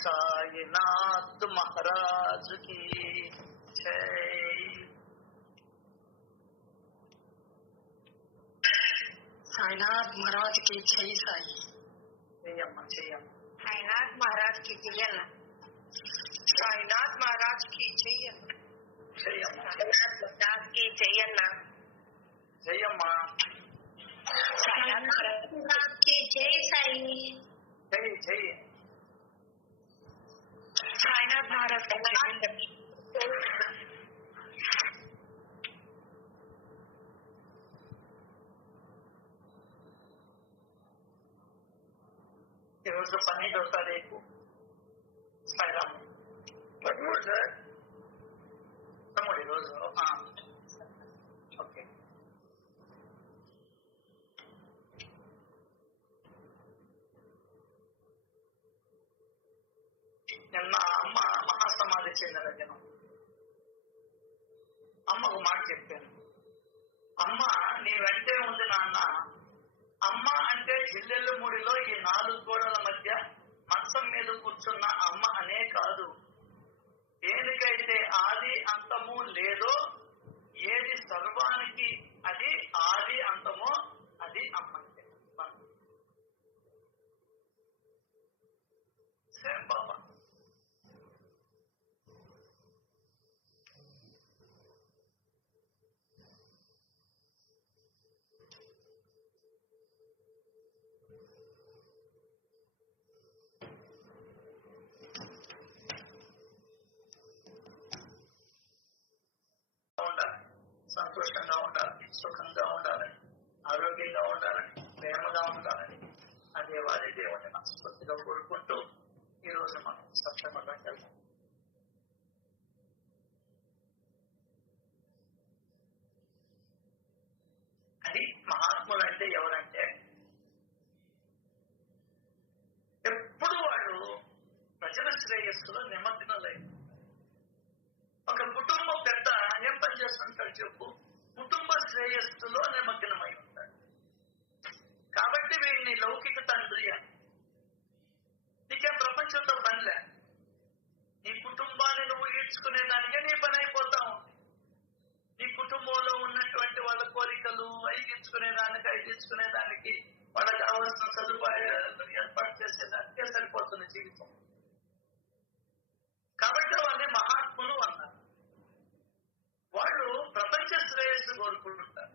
సాయినాథ్ మహారాజ్ కి జై. साईनाथ महाराज की जय साई. చెయ్యమ్మ చెయ్యమ్మ. साईनाथ महाराज की जय अल्लाह. साईनाथ महाराज की जय अल्लाह. చెయ్యమ్మ साईनाथ महाराज की जय अल्लाह. చెయ్యమ్మ. साईनाथ महाराज की जय साई. చెయ్యి చెయ్యి. साईनाथ महाराज का ఈరోజు 12వ తారీఖు సాయిరాము. సార్ తమ్ముడు ఈరోజు ఓకే. నిన్న అమ్మ మహాసమాధి చెందిన దినం. అమ్మకు మాట చెప్పాను, అమ్మ నీ వెంటే ఉంది నాన్న. అమ్మ అంటే జిల్లెళ్ళమూడిలో ఈ 4 గోడల మధ్య మంచం మీద కూర్చున్న అమ్మ అనే కాదు. దేనికైతే ఆది అంతము లేదో, ఏది సర్వానికి అది ఆది అంతమో అది అమ్మ అంటే. సేమ్ బాబా. ఉండాలి, సంతోషంగా ఉండాలని, సుఖంగా ఉండాలని, ఆరోగ్యంగా ఉండాలని, ప్రేమగా ఉండాలని అదే వారి దేవుని మనస్ఫూర్తిగా కోరుకుంటూ ఈరోజు మనం సత్సంగంలోకి వెళ్తాం. అది మహాత్ములు అంటే ఎవరంటే ఎప్పుడు వాళ్ళు ప్రజల శ్రేయస్సులో నిమగ్నలై. ఒక కుటుంబ పెద్ద ఏం పని చేస్తుంటాడు చెప్పు? కుటుంబ శ్రేయస్సులో నిమగ్నమై ఉంటాడు. కాబట్టి వీడిని లౌకిక తండ్రి అని. నీకేం ప్రపంచంతో పనిలే, నీ కుటుంబాన్ని నువ్వు ఈడ్చుకునేదానికే నీ పని అయిపోతా ఉంది. నీ కుటుంబంలో ఉన్నటువంటి వాళ్ళ కోరికలు తీర్చుకునేదానికి వాళ్ళకి కావాల్సిన సదుపాయాలు ఏర్పాటు చేసేదానికే సరిపోతుంది జీవితం. కాబట్టి వాళ్ళని మహాత్ములు అన్నారు. వాళ్ళు ప్రపంచ శ్రేయస్సు కోరుకుంటుంటారు.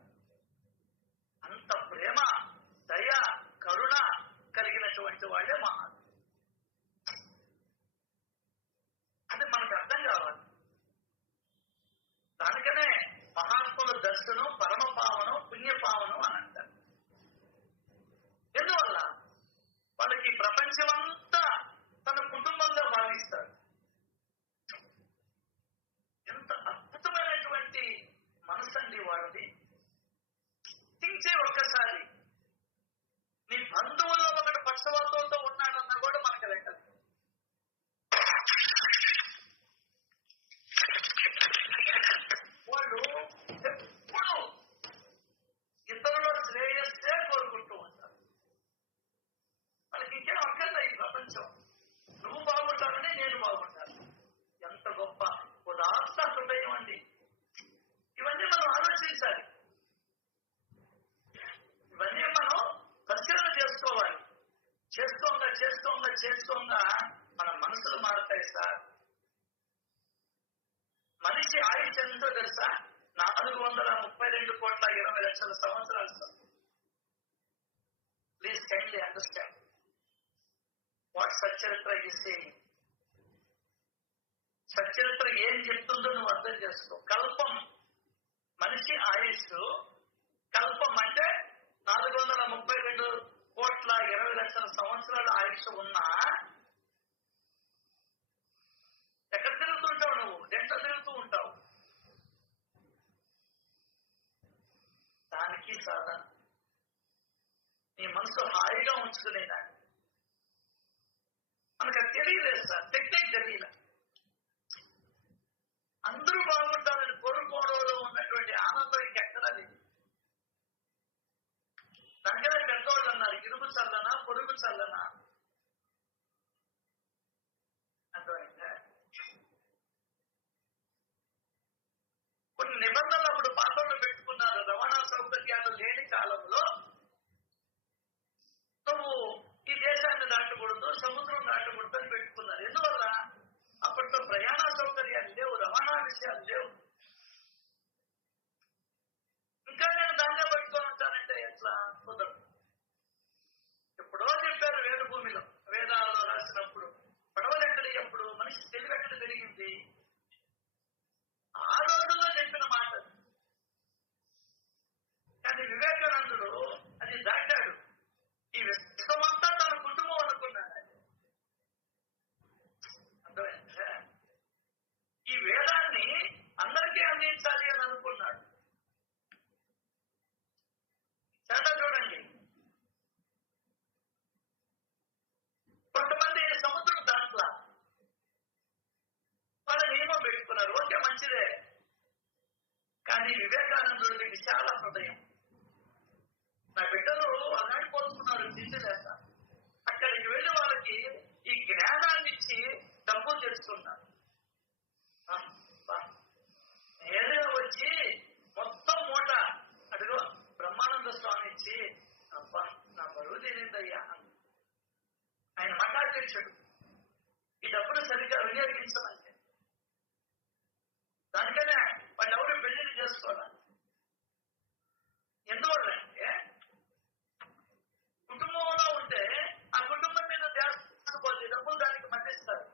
అంత ప్రేమ, దయ, కరుణ కలిగినటువంటి వాళ్ళే మహాత్ములు. అది మనకు అర్థం కావాలి. దానికనే మహాత్ముల దర్శనం పరమ పావనం, పుణ్యపావనం అని అంటారు. ఎందువల్ల వాళ్ళకి ప్రపంచమంతా తన కుటుంబంలో భావిస్తారు. ఎంత అద్భుతమైనటువంటి మనసండి వాళ్ళది. తించే ఒక్కసారి నీ బంధువుల్లో ఒకటి పక్షవాతంతో ఉన్నాడన్నా కూడా మనకు లెక్కలేదు. వాళ్ళు ఎప్పుడు ఇతరుల శ్రేయస్సే కోరుకుంటూ ఉంటారు. వాళ్ళకి ఇంకేం అక్కర్లే ఈ ప్రపంచం. నువ్వు బాగుంటానని నేను బాగుంటాను. ఎంత గొప్ప ఉదాత్త హృదయం అండి. ఇవన్నీ మనం ఆలోచించాలి. ఇవన్నీ మనం పరిశీలన చేసుకోవాలి. చేస్తోంగా మన మనసులు మారుతాయి సార్. మనిషి ఆయుష్ ఎంతో తెలుసా? 432,20,00,000 సంవత్సరాలు sir. Please kindly understand what Satcharitra is saying. Satcharitra ఏం చెప్తుందో నువ్వు అర్థం చేసుకో. కల్పం, మనిషి ఆయుష్ కల్పం అంటే 432,20,00,000 సంవత్సరాల ఆయుష్ ఉన్నా ఎక్కడ తిరుగుతుంటావు నువ్వు? దేంట్లో తిరుగుతూ ఉంటావు? దానికి సాధన నీ మనసు హాయిగా ఉంచుకునేదాన్ని. మనకు అది తెలియలేదు సార్, టెక్నిక్ తెలియలే. అందరూ బాగుంటారని కోరుకోవడంలో ఉన్నటువంటి ఆనందం ఇంకెక్కడా లేదు. దానికనే పెద్దవాళ్ళు అన్నారు, ఇరుగు చల్లనా పొరుగు చల్లనా. నిబంధనలు అప్పుడు పాత్రలు పెట్టుకున్నారు. రవాణా సౌకర్యాలు లేని కాలంలో నువ్వు ఈ దేశాన్ని దాటకూడదు, సముద్రం దాటకూడదు అని పెట్టుకున్నారు. ఎందువల్ల అప్పట్లో ప్రయాణ సౌకర్యాలు లేవు, రవాణా విషయాలు లేవు. ఇంకా నేను దాన్నే పట్టుకొని ఉంటానంటే ఎట్లా కుదరదు. ఎప్పుడో చెప్పారు వేద భూమిలో, వేదాల్లో రాసినప్పుడు పడవలు ఎక్కడ, ఎప్పుడు మనిషి తెలివి ఎక్కడ పెరిగింది, ఆ రోజుల్లో చెప్పిన మాట. కానీ వివేకానందుడు అది దాటాడు. ఈ విశ్వమంతా తన కుటుంబం అనుకున్నాడు. అర్థమైందా? ఈ వేదాన్ని అందరికీ అందించాలి అని అనుకున్నాడు. చాలా చూడండి, కొంతమంది సముద్రం దాంట్లో వాళ్ళ నియమం పెట్టుకున్నారు. ఓకే, మంచిదే. కానీ వివేకానందుడికి విశాల హృదయం. నా బిడ్డలు అలాంటి పోతున్నారు తిండి లేక. అక్కడికి వెళ్ళి వాళ్ళకి ఈ జ్ఞానాన్ని ఇచ్చి డబ్బులు తెచ్చుకున్నారు. నేరుగా వచ్చి మొత్తం మూట అదిగో బ్రహ్మానంద స్వామి ఇచ్చి, అబ్బా నా బరువు తెలియదయ్యా. ఆయన మఠాధ్యక్షుడు. ఈ డబ్బులు సరిగ్గా వినియోగించమంటే దానికనే వాళ్ళు ఎవరు పెళ్లిళ్ళు చేసుకోవాలి. ఎందువల్లంటే కుటుంబంలో ఉంటే ఆ కుటుంబం మీద ధ్యాసపోతే డబ్బులు దానికి మధ్యస్తారు.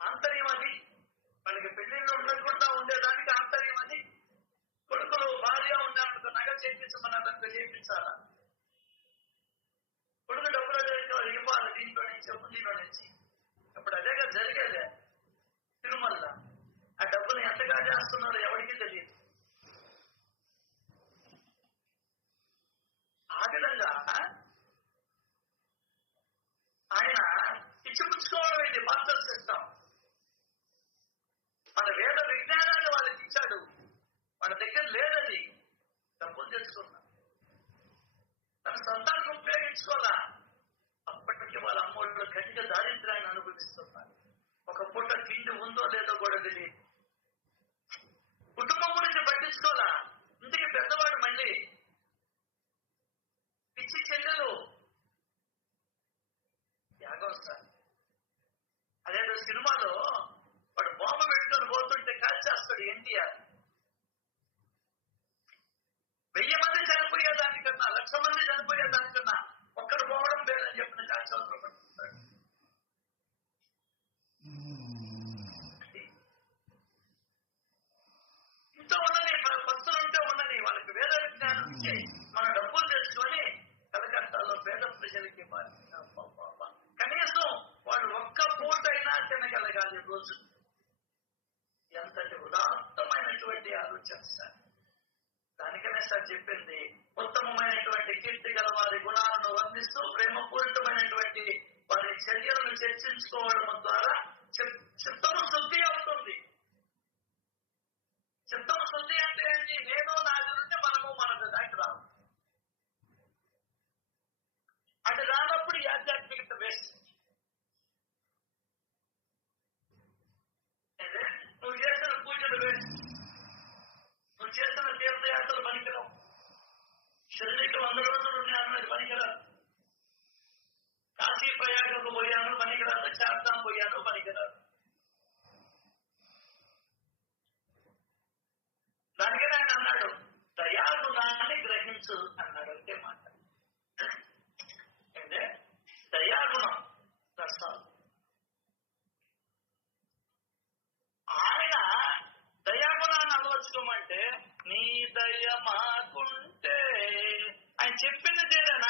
ఆంతర్యం అది. మనకి పెళ్లిళ్ళు ఉండకుండా ఉండేదానికి ఆంతర్యం అది. కొడుకులు భార్య ఉన్నప్పుడు నగ చేయించమన్నదంతా చేయించాలా? కొడుకు డబ్బులు ఇవ్వాలి దీంట్లో నుంచి ముందులో నుంచి. ఇప్పుడు అదేగా జరిగేదే తిరుమల. ఆ డబ్బులు ఎంతగా చేస్తున్నారో ఎవరికి తెలియదు. ఆ విధంగా ఆయన ఇచ్చిపుచ్చుకోవడం ఇది మాస్టర్ సిస్టమ్. మన వేద విజ్ఞానాన్ని వాళ్ళకి ఇచ్చాడు, వాళ్ళ దగ్గర లేదని డబ్బులు తెచ్చుకున్నా. తన సొంతాన్ని ఉపయోగించుకోవాలా. అప్పటికి వాళ్ళ అమ్మోళ్ళు గట్టిగా దారిద్ర్యాన్ని అనుభవిస్తున్నారు. ఒక పూట తిండి ఉందో లేదో కూడా తెలియదు. కుటుంబం గురించి పట్టించుకోవాలా. ఇంటికి పెద్దవాడు మళ్ళీ పిచ్చి చెల్లెలు త్యాగం సార్. అదేదో సినిమాలో వాడు బొమ్మ పెట్టుకొని పోతుంటే కాల్చేస్తాడు ఎన్టీఆర్. 1000 మంది చనిపోయేదానికన్నా 1,00,000 మంది చనిపోయేదానికన్నా ఒక్కడు పోవడం లేదని చెప్పిన కాల్చవసరం పడుతుంటాడు. ఇంట్లో ఉండని భక్తులుంటే ఉండని, వాళ్ళకి వేద విజ్ఞానం ఇచ్చి మన డబ్బులు తెచ్చుకొని కలకత్తాలో పేద ప్రజలకి కనీసం వాళ్ళు ఒక్క పూటైనా తినగలగాలి రోజు. ఎంతటి ఉదాత్తమైనటువంటి ఆలోచన సార్. దానికనే సార్ చెప్పింది, ఉత్తమమైనటువంటి కీర్తి గల వారి గుణాలను వర్ణిస్తూ ప్రేమపూరితమైనటువంటి వారి చర్యలను చర్చించుకోవడం ద్వారా చిత్తము శుద్ధి అవుతుంది. చిత్తము శుద్ధి అంటే ఏంటి? నేను నాది నుండి మనము మనది దాటి రాము. అది రానప్పుడు ఈ ఆధ్యాత్మికత వేస్ట్. నువ్వు చేసిన పూజలు వేస్ట్, నువ్వు చేసిన తీర్థయాత్రలు పనికిరావు, షిరిడీకి 100 రోజులు ఉన్నాను అది పనికిరాదు, కాశీ ప్రయాగకు పోయాను పనికిరాదు, చార్ధాం పోయాను పనికిరాదు. దానికనే ఆయన అన్నాడు, దయాగుణాన్ని గ్రహించు అన్నాడు. అంతే మాట. అంటే దయాగుణం దర్శనం. ఆయన దయాగుణాన్ని అలవర్చుకోమంటే నీ దయ మాకుంటే ఆయన చెప్పింది చేయలేను.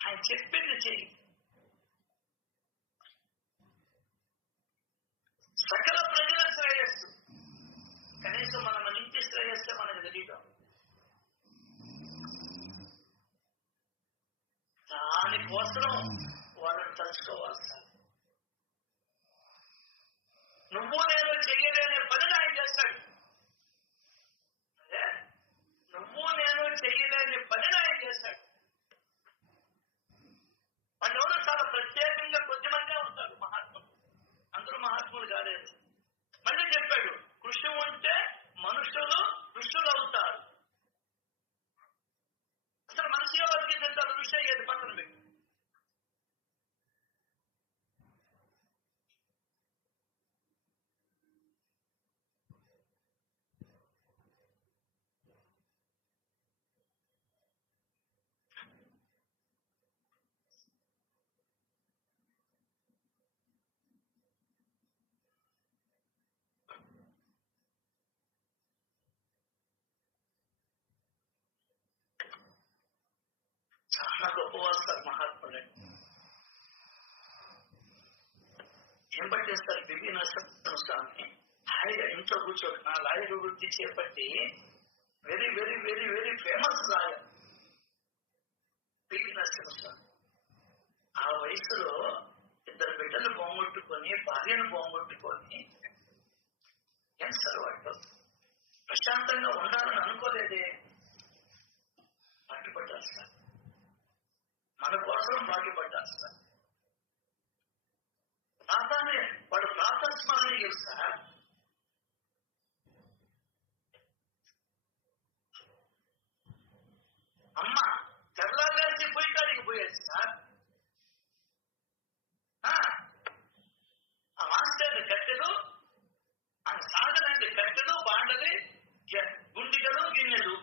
ఆయన చెప్పింది చెయ్యి. సకల ప్రజల శ్రేయస్సు, కనీసం మన ఇంటి శ్రేయస్సే మనకు తెలియదు. దానికోసం వాళ్ళని తలుచుకోవాలి సార్. నువ్వు నేను చెయ్యలేని పనిని ఆయన చేస్తాడు. అదే నువ్వు నేను చెయ్యలేని పనిని ఆయన చేస్తాడు. వాళ్ళు ఎవరు చాలా ప్రత్యేకంగా కొద్దిమందే ఉంటారు మహాత్ములు. అందరూ ఋషి ఉంటే మనుషులు ఋషులు అవుతారు. అసలు మనిషిగా బతికితే ఋషి అయ్యేది పక్కన పెట్టి. చాలా గొప్ప వస్తారు మహాత్ములే. ఏం పట్టేస్తారు బిబి నరసింహ స్వామి హాయిగా ఇంట్లో కూర్చోటి నా లాయర్ వృత్తి చేపట్టి very very very very famous lawyer BB Narasimhaswamy. ఆ వయసులో 2 బిడ్డలు పోగొట్టుకొని భార్యను పోగొట్టుకొని ఏం సార్ వాటిలో ప్రశాంతంగా ఉండాలని అనుకోలేదే. పాటుపడ్డారు సార్, మన కోసం పాటుపడ్డారు సార్. ప్రార్థనే వాడు ప్రార్థన స్మరణీయులు సార్. అమ్మ తెల్లారేసి పోయి కాడికి పోయేది సార్. ఆ మాస్టర్ని కట్టెలు, ఆ సాధనండి కట్టెలు, బాండలి, గుండిగలు, గిన్నెలు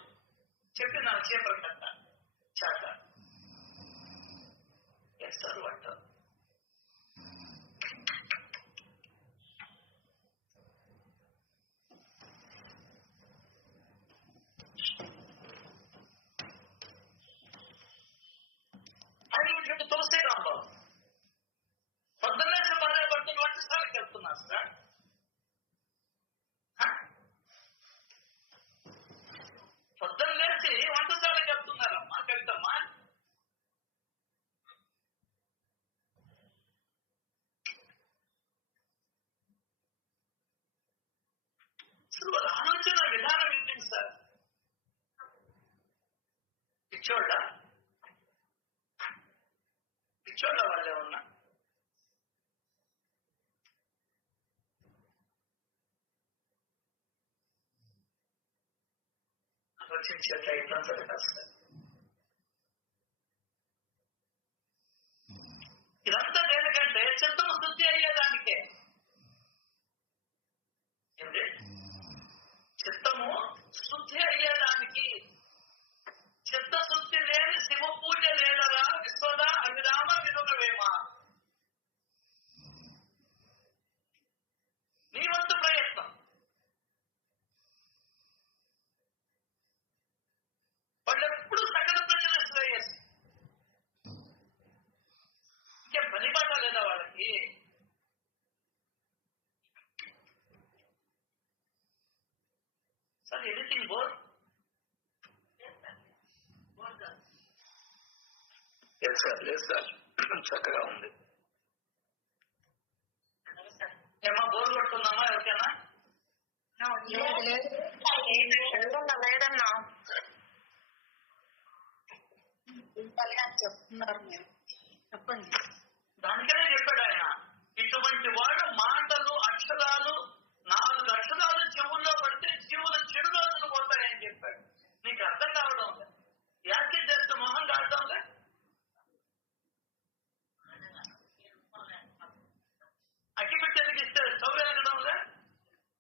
చెప్పి నా చేపల కట్ట చాట వేస్తారు వంట. ఆయన తోస్తే రాంబాబు పొద్దున్నే భార్య భర్తలు వంటశాలకు వెళ్తున్నారు సార్. పొద్దున్న లేచి వంటశాలకు వెళ్తున్నారమ్మా కవితమ్మా. అసలు వాళ్ళ ఆలోచన విధానం ఏంటి సార్? పిచ్చోళ్ళ వాళ్ళే ఉన్నా. ఆలోచించే ప్రయత్నం జరగాలి సార్. ఇదంతా దేనికంటే చిత్తము శుద్ధి అయ్యేదానికే. ఏంటి చిత్తము శుద్ధి అయ్యేదానికి. చిత్తశుద్ధి లేని శివ పూజ లేదరా విశ్వద అవిరామ వినుగవేమ. నీ వంతు ప్రయత్నం. వాళ్ళెప్పుడు సకల ప్రజల శ్రేయస్సు. ఇంకే పని పాట లేదా వాళ్ళకి? సార్ ఎనీథింగ్ బోర్ లేదు సార్, చక్కగా ఉంది. ఏమా బోర్ కొడుతుందమ్మా ఎవరికైనా? లేదన్నా చెప్తున్నారు మీరు చెప్పండి. దానికనే చెప్పాడు ఆయన, ఇటువంటి వాడు మాటలు అక్షరాలు 4 అక్షరాలు చెవుల్లో పడితే జీవులు చెడు రోజులు పోతాయని చెప్పాడు. నీకు అర్థం కావడం లేదు. యాక్టివ్ చేస్తే మొహం కావడం లేదు. అగ్గిపెట్టెలకి ఇస్తే స్టవ్ వెలగడం లేదు.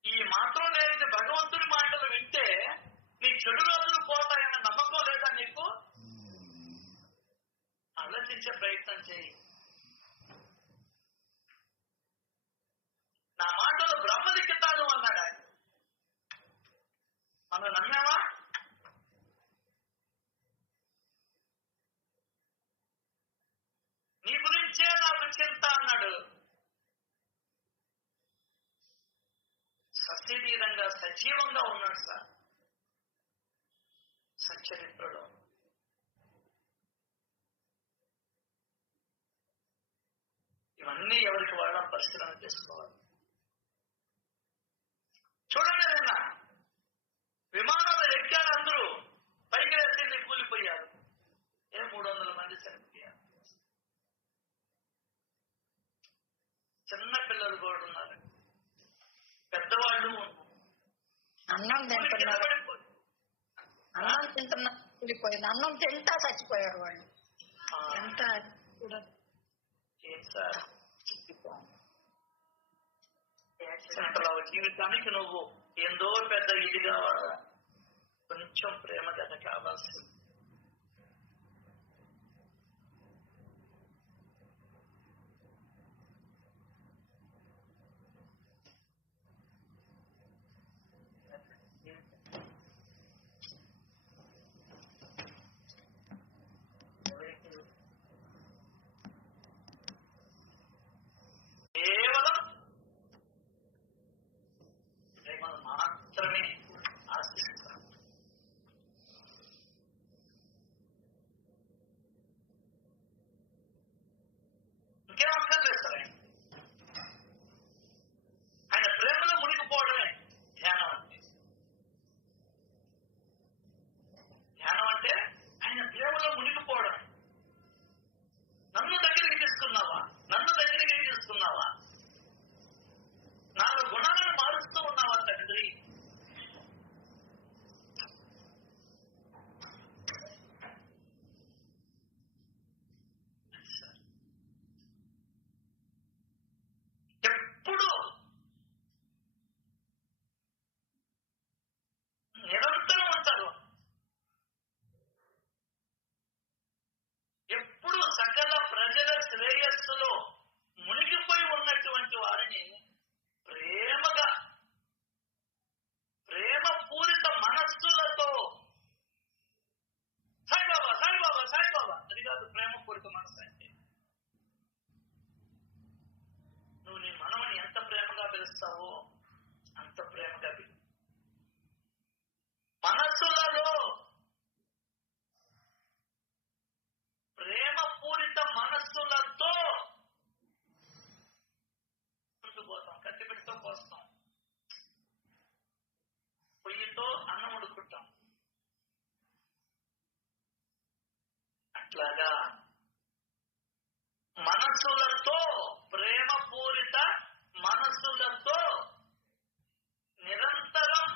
ఈ మాత్రం లేదు. భగవంతుడి మాటలు వింటే నీ చెడు రోజులు పోతాయన్న నమ్మకం లేదా నీకు? ఆలోచించే ప్రయత్నం చేయి. నా మాటలు బ్రహ్మలిఖితాలు అన్నాడు ఆయన. మనం నమ్మావా? నీ గురించే నాకు చింత అన్నాడు. సశరీరంగా సజీవంగా ఉన్నాడు సార్ సచ్చరిత్రలో. ఇవన్నీ ఎవరికి వాళ్ళ పరిశీలన చేసుకోవాలి. చూడండి నిన్న విమానాలు ఎక్కారు, అందరూ పైకి వేసింది కూలిపోయారు. 300 మంది చనిపోయారు. చిన్న పిల్లలు కూడా ఉన్నారు, పెద్దవాళ్ళు ఉన్నారు. అన్నం తింటున్నారు, అన్నం తింటున్నా కూలిపోయింది, అన్నం తింటా చచ్చిపోయారు వాళ్ళు. ఎంత కూడా జీవితానికి నువ్వు ఎంతో పెద్ద ఇది కావాలా, కొంచెం ప్రేమ కథ కావాల్సింది. కేవలం ప్రేమను మాత్రమే ఆశిస్తాను. ఇంకేం అక్కర్లేదు సార్. ఆయన ప్రేమలో మునిగిపోవడమే ధ్యానం అంటే. ధ్యానం అంటే ఆయన ప్రేమలో మునిగిపోవడమే. నన్ను దగ్గరికి తీసుకున్నావా, నన్ను దగ్గరికి తీసుకున్నావా, నాలుగు గుణాలను మారుస్తూ ఉన్నావా తండ్రి. ఎప్పుడు నిరంతరం ఉంటారు, ఎప్పుడు సకల ప్రజల శ్రేయస్సులో మునిగిపోయి ఉన్నటువంటి వారిని ప్రేమగా, ప్రేమపూరిత మనస్సులతో, సాయిబాబా సాయిబాబా సాయిబాబా అది కాదు ప్రేమపూరిత మనస్సు అంటే. నువ్వు నీ మనవని ఎంత ప్రేమగా పిలుస్తావో అంత ప్రేమగా పిలు. మనస్సులలో, ప్రేమపూరిత మనస్సులతో పోతాం. కత్తిపెట్టుతో పోస్తాం, పొయ్యితో అన్నం ఉడుకుంటాం. అట్లాగా మనస్సులతో, ప్రేమపూరిత మనస్సులతో నిరంతరం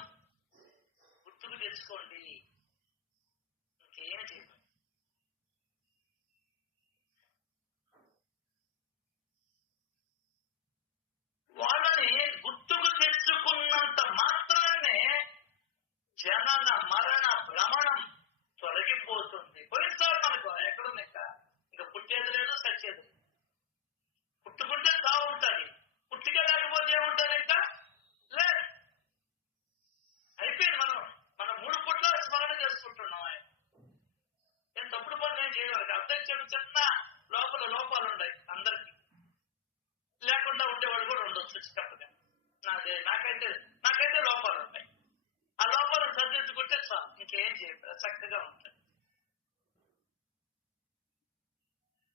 గుర్తుకు తెచ్చుకోండి. ఇంకేం చేయదు. వాళ్ళని గుర్తుకు తెచ్చుకున్నంత మాత్రానే జనన మరణ భ్రమణం తొలగిపోతుంది. పోయినసారి మనకు ఎక్కడుంది, ఇంకా పుట్టేది లేదు, సచ్చేది లేదు. పుట్టుకుంటే సాగు ఉంటుంది, పుట్టిక లేకపోతే ఏముంటుంది, ఇంకా లేదు, అయిపోయింది. మనం 3 పుట్ల స్మరణ చేసుకుంటున్నాం. నేను తప్పుడు పని నేను చేయగలను. అర్థం చిన్న లోపల లోపాలు ఉన్నాయి అందరికి, లేకుండా ఉండేవాడు కూడా ఉండొచ్చు. తప్పగా నాకైతే లోపాలు ఉంటాయి. ఆ లోపాలను సర్దించుకుంటే చాలు, ఇంకేం చేయదు, చక్కగా ఉంటుంది.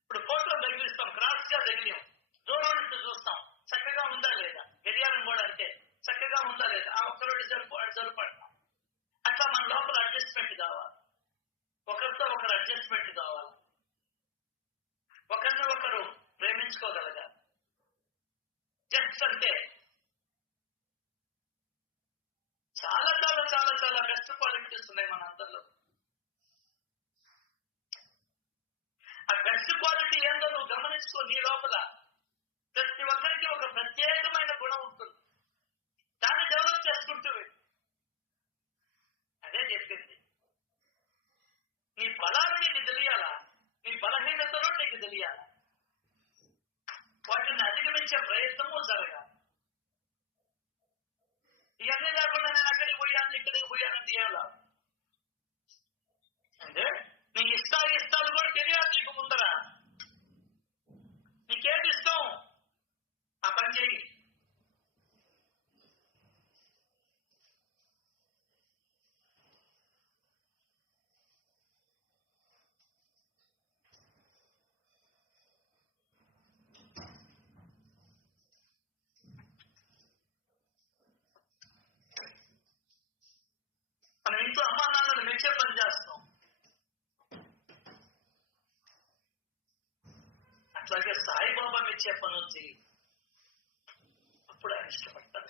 ఇప్పుడు ఫోటో తగిలిస్తాం, క్రాస్ గా తగిలిం, దూరం నుంచి చూస్తాం, చక్కగా ఉందా లేదా. గడియారం కూడా అంటే చక్కగా ఉందా లేదా, ఆ ఒక్కరోజు జరుపడతాం. అట్లా మన లోపల అడ్జస్ట్మెంట్ కావాలి, ఒకరితో ఒకరు అడ్జస్ట్మెంట్ కావాలి, ఒకరిని ఒకరు ప్రేమించుకోగలగాలి. జస్ట్ అంటే చాలా చాలా చాలా చాలా బెస్ట్ క్వాలిటీస్ ఉన్నాయి మన అందరిలో. ఆ బెస్ట్ క్వాలిటీ ఏందో నువ్వు గమనించుకో. నీ లోపల ప్రతి ఒక్కరికి ఒక ప్రత్యేకమైన గుణం ఉంటుంది, దాన్ని డెవలప్ చేసుకుంటూ. అదే చెప్పింది, నీ బలాలు నీకు తెలియాలా, నీ బలహీనతలో నీకు తెలియాలా, వాటిని అధిగమించే ప్రయత్నము జరగాలి. ఇవన్నీ లేకుండా నేను అక్కడికి పోయాను ఇక్కడికి పోయానంటే ఏం లాభం? అంటే నీ ఇష్టాలు కూడా తెలియాలి నీకు ముందర. నీకేంటి ఇష్టం ఆ పని చేయి. మనం ఇంట్లో అమ్మా నాన్నలు మెచ్చే పని చేస్తాం, అట్లాగే సాయిబాబా మెచ్చే పని వచ్చి అప్పుడు ఆయన ఇష్టపడతారు.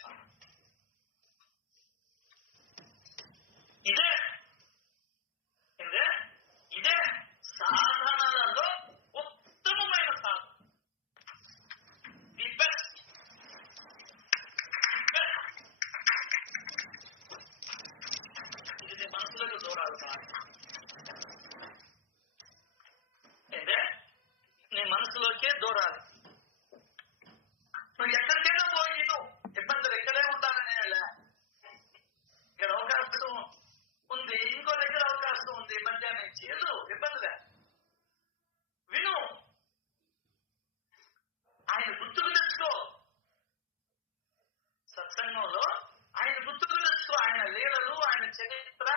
సత్సంగంలో ఆయన గుర్తుకు తెచ్చు, ఆయన లీలలు, ఆయన చరిత్ర,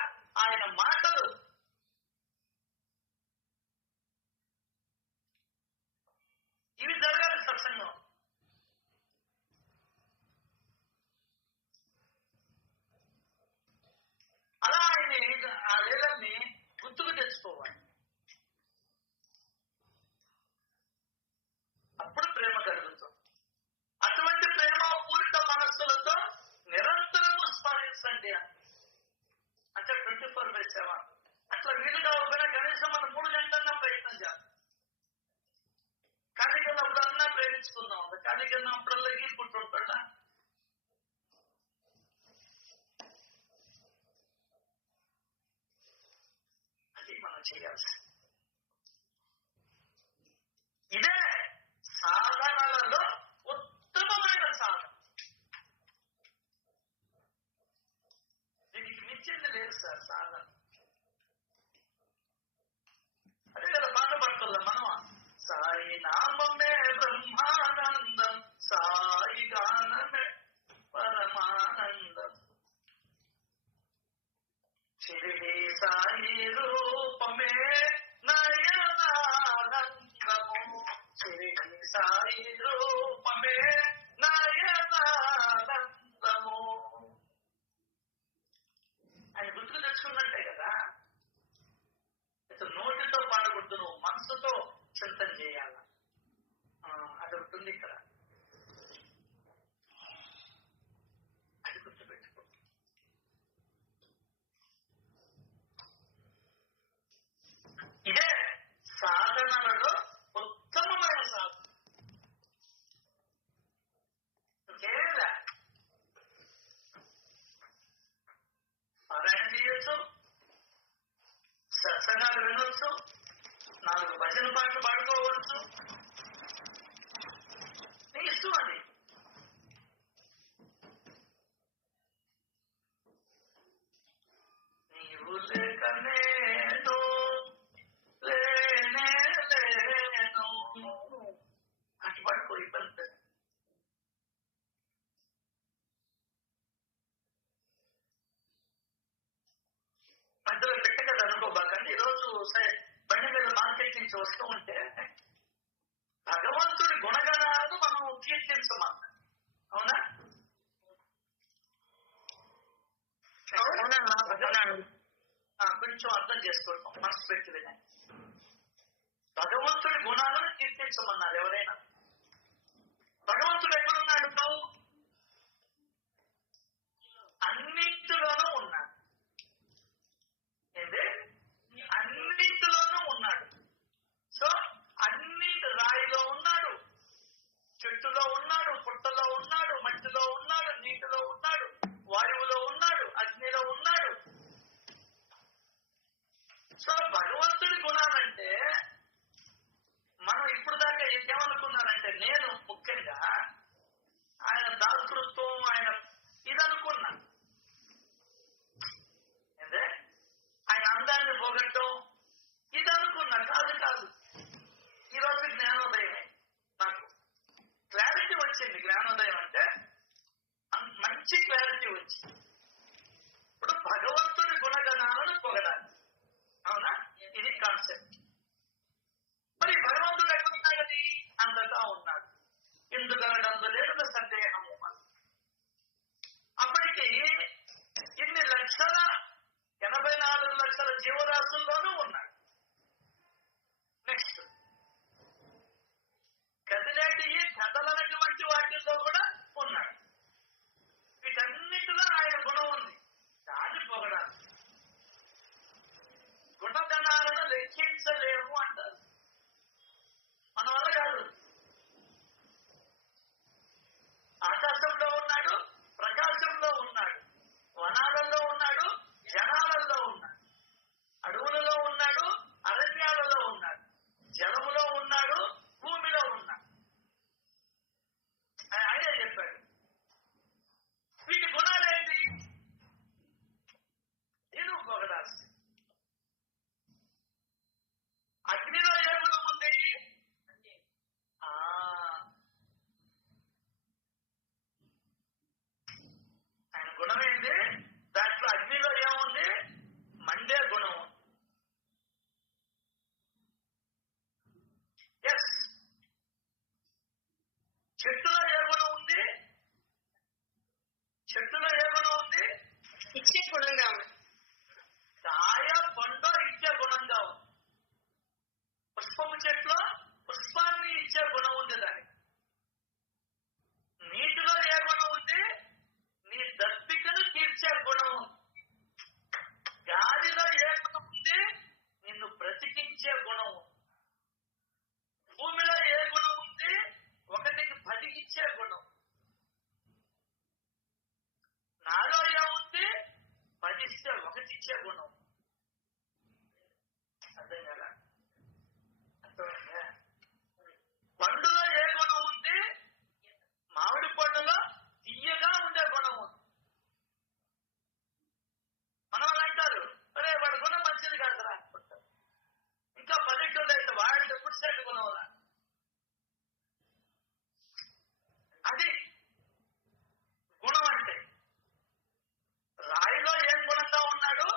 ఆయన మాటలు. ఇవి జరగాలి సత్సంగం. అలా ఆయన ఆ లీలల్ని గుర్తుకు తెచ్చుకోవాలి. అప్పుడు ప్రేమ కలుగుతుంది. అటువంటి ప్రేమ పూరిత మనస్సులతో నిరంతరము స్మరించండి అంటే 24/7. అట్లా వీలు కాకపోయినా కనీసం మనం 3 గంటలన్నా ప్రయత్నం చేయాలి. ఖాళీ కిందప్పుడన్నా ప్రేమించుకుందాం. ఖాళీ కిందప్పుడల్లా గీరుకుంటుంటా. అది మనం చేయాల్సి. ఇదే సాధనలలో ఉత్తమమైన సాధన. దీనికి మించింది లేదు సార్ సాధన. అదే కదా పాట పడుతుందా మనం, సాయి నామమే బ్రహ్మానందం, సాయి గానమే పరమానందం, శిరిడి సాయి రూపమే నయనానందము, శిరిడి సాయి రూపమే నయనానందము. ఆయన గుర్తుకు తెచ్చుకున్నట్టే కదా. నోటితో పాడకూడదు, నువ్వు మనసుతో చింతన చేయాల. అది ఉంటుంది ఇక్కడ. అది గుర్తుపెట్టుకో. ఇదే సాధనలలో ఉత్తమమైన సాధన. ఇంకేలా పారాయణ చేయొచ్చు, సత్సంగాలు వినొచ్చు, 4 భజన పాటలు పాడుకోవచ్చు. నీ ఇష్టం అది. నీవు లేక నేను లేనే లేను అటు పడుకో, ఇబ్బంది. మధ్యలో పెట్టగలరు అనుకోబాకండి. ఈరోజు బండి మీద మార్కెట్ నుంచి వస్తూ ఉంటే భగవంతుడి గుణగణాలను మనం కీర్తించమన్న. అవునా? కొంచెం అర్థం చేసుకుంటాం, మనసు పెట్టి వినండి. భగవంతుడి గుణాలను కీర్తించమన్నారు ఎవరైనా. భగవంతుడు ఎక్కడున్నాడు? అన్నింటిలోనూ ఉన్నాడు. ఏంటి? అన్నింటిలోనూ ఉన్నాడు. సో అన్నింటి రాయిలో ఉన్నాడు, చెట్టులో ఉన్నాడు, పుట్టలో ఉన్నాడు, మట్టిలో ఉన్నాడు, నీటిలో ఉన్నాడు, వాయువులో ఉన్నాడు, అగ్నిలో ఉన్నాడు. సో భగవంతుడి గుణాలంటే మనం ఇప్పుడు దాకా ఏమనుకున్నానంటే, నేను ముఖ్యంగా ఆయన దాతృత్వం, ఆయన ఇది అనుకున్నా. ఏంటే ఆయన అందాన్ని పోగొట్టడం ఇది అనుకున్నా. కాదు. ఈరోజు జ్ఞానోదయమే. నాకు క్లారిటీ వచ్చింది. జ్ఞానోదయం అంటే మంచి క్లారిటీ వచ్చింది. ఇప్పుడు భగవంతుడి గుణగణాలను పొగడాలి. అవునా? ఇది కాన్సెప్ట్. మరి భగవంతుడు ఎక్కడున్నాడని? అంతటా ఉన్నాడు. ఇందుకనడందు లేదు సందేహము. అప్పటికి ఇన్ని 84,00,000 జీవరాశుల్లోనూ ఉన్నాడు. నెక్స్ట్ కదిలేటి కదలనటువంటి వాటిల్లో కూడా ఉన్నాడు. వీటన్నిటిలో ఆయన ఇచ్చే గుణంగా ఉంది. కాయ పండు ఇచ్చే గుణంగా ఉంది. పుష్పము చెట్లు పుష్పాన్ని ఇచ్చే గుణం ఉంది దానికి. నీటిలో ఏ గుణం ఉంది? నీ దప్పికను తీర్చే గుణం ఉంది. గాలిలో ఏ గుణం ఉంది? నిన్ను బ్రతికించే గుణం ఉంది. భూమిలో ఏ గుణం ఉంది? ఒకటికి 10 ఇచ్చే గుణం. నాలో ఏముంది? 10 ఇస్తే 1 ఇచ్చే గుణం. అర్థం కదా? అర్థమైందా? పండులో ఏ గుణం ఉంది? మామిడి పండులో తీయగా ఉండే గుణం ఉంది. మన వాళ్ళు అంటారు, అరే వాడి గుణం మంచిది కాదురా అనుకుంటారు. ఇంకా 10 అయితే వాడికి పుట్టినట్టు గుణం రా. అది గుణం అంటే. రాయిలో ఏం గుణంగా ఉన్నాడు?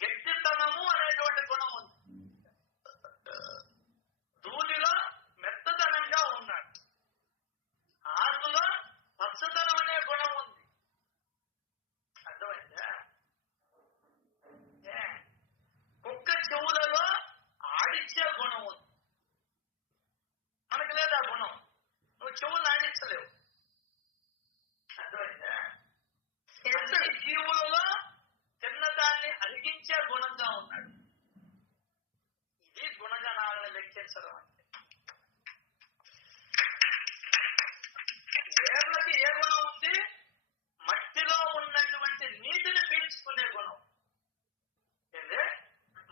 గట్టితనము అనేటువంటి గుణం ఉంది. ధూళిలో మెత్తదనంగా ఉన్నాడు. ఆకులో పచ్చదనం అనే గుణం ఉంది. అర్థమైందా? కుక్క చెవులలో ఆడిచ్చే గుణం ఉంది. మనకు లేదా గుణం? నువ్వు చెవులు ఆడించలేవు. అర్థమైందా? జీవులలో చిన్నదాన్ని అరిగించే గుణంగా ఉన్నాడు. ఇది గుణగణాలను లెక్కించడం అంటే. వేర్లకి ఏ గుణం ఉంది? మట్టిలో ఉన్నటువంటి నీటిని పీల్చుకునే గుణం. ఏంటే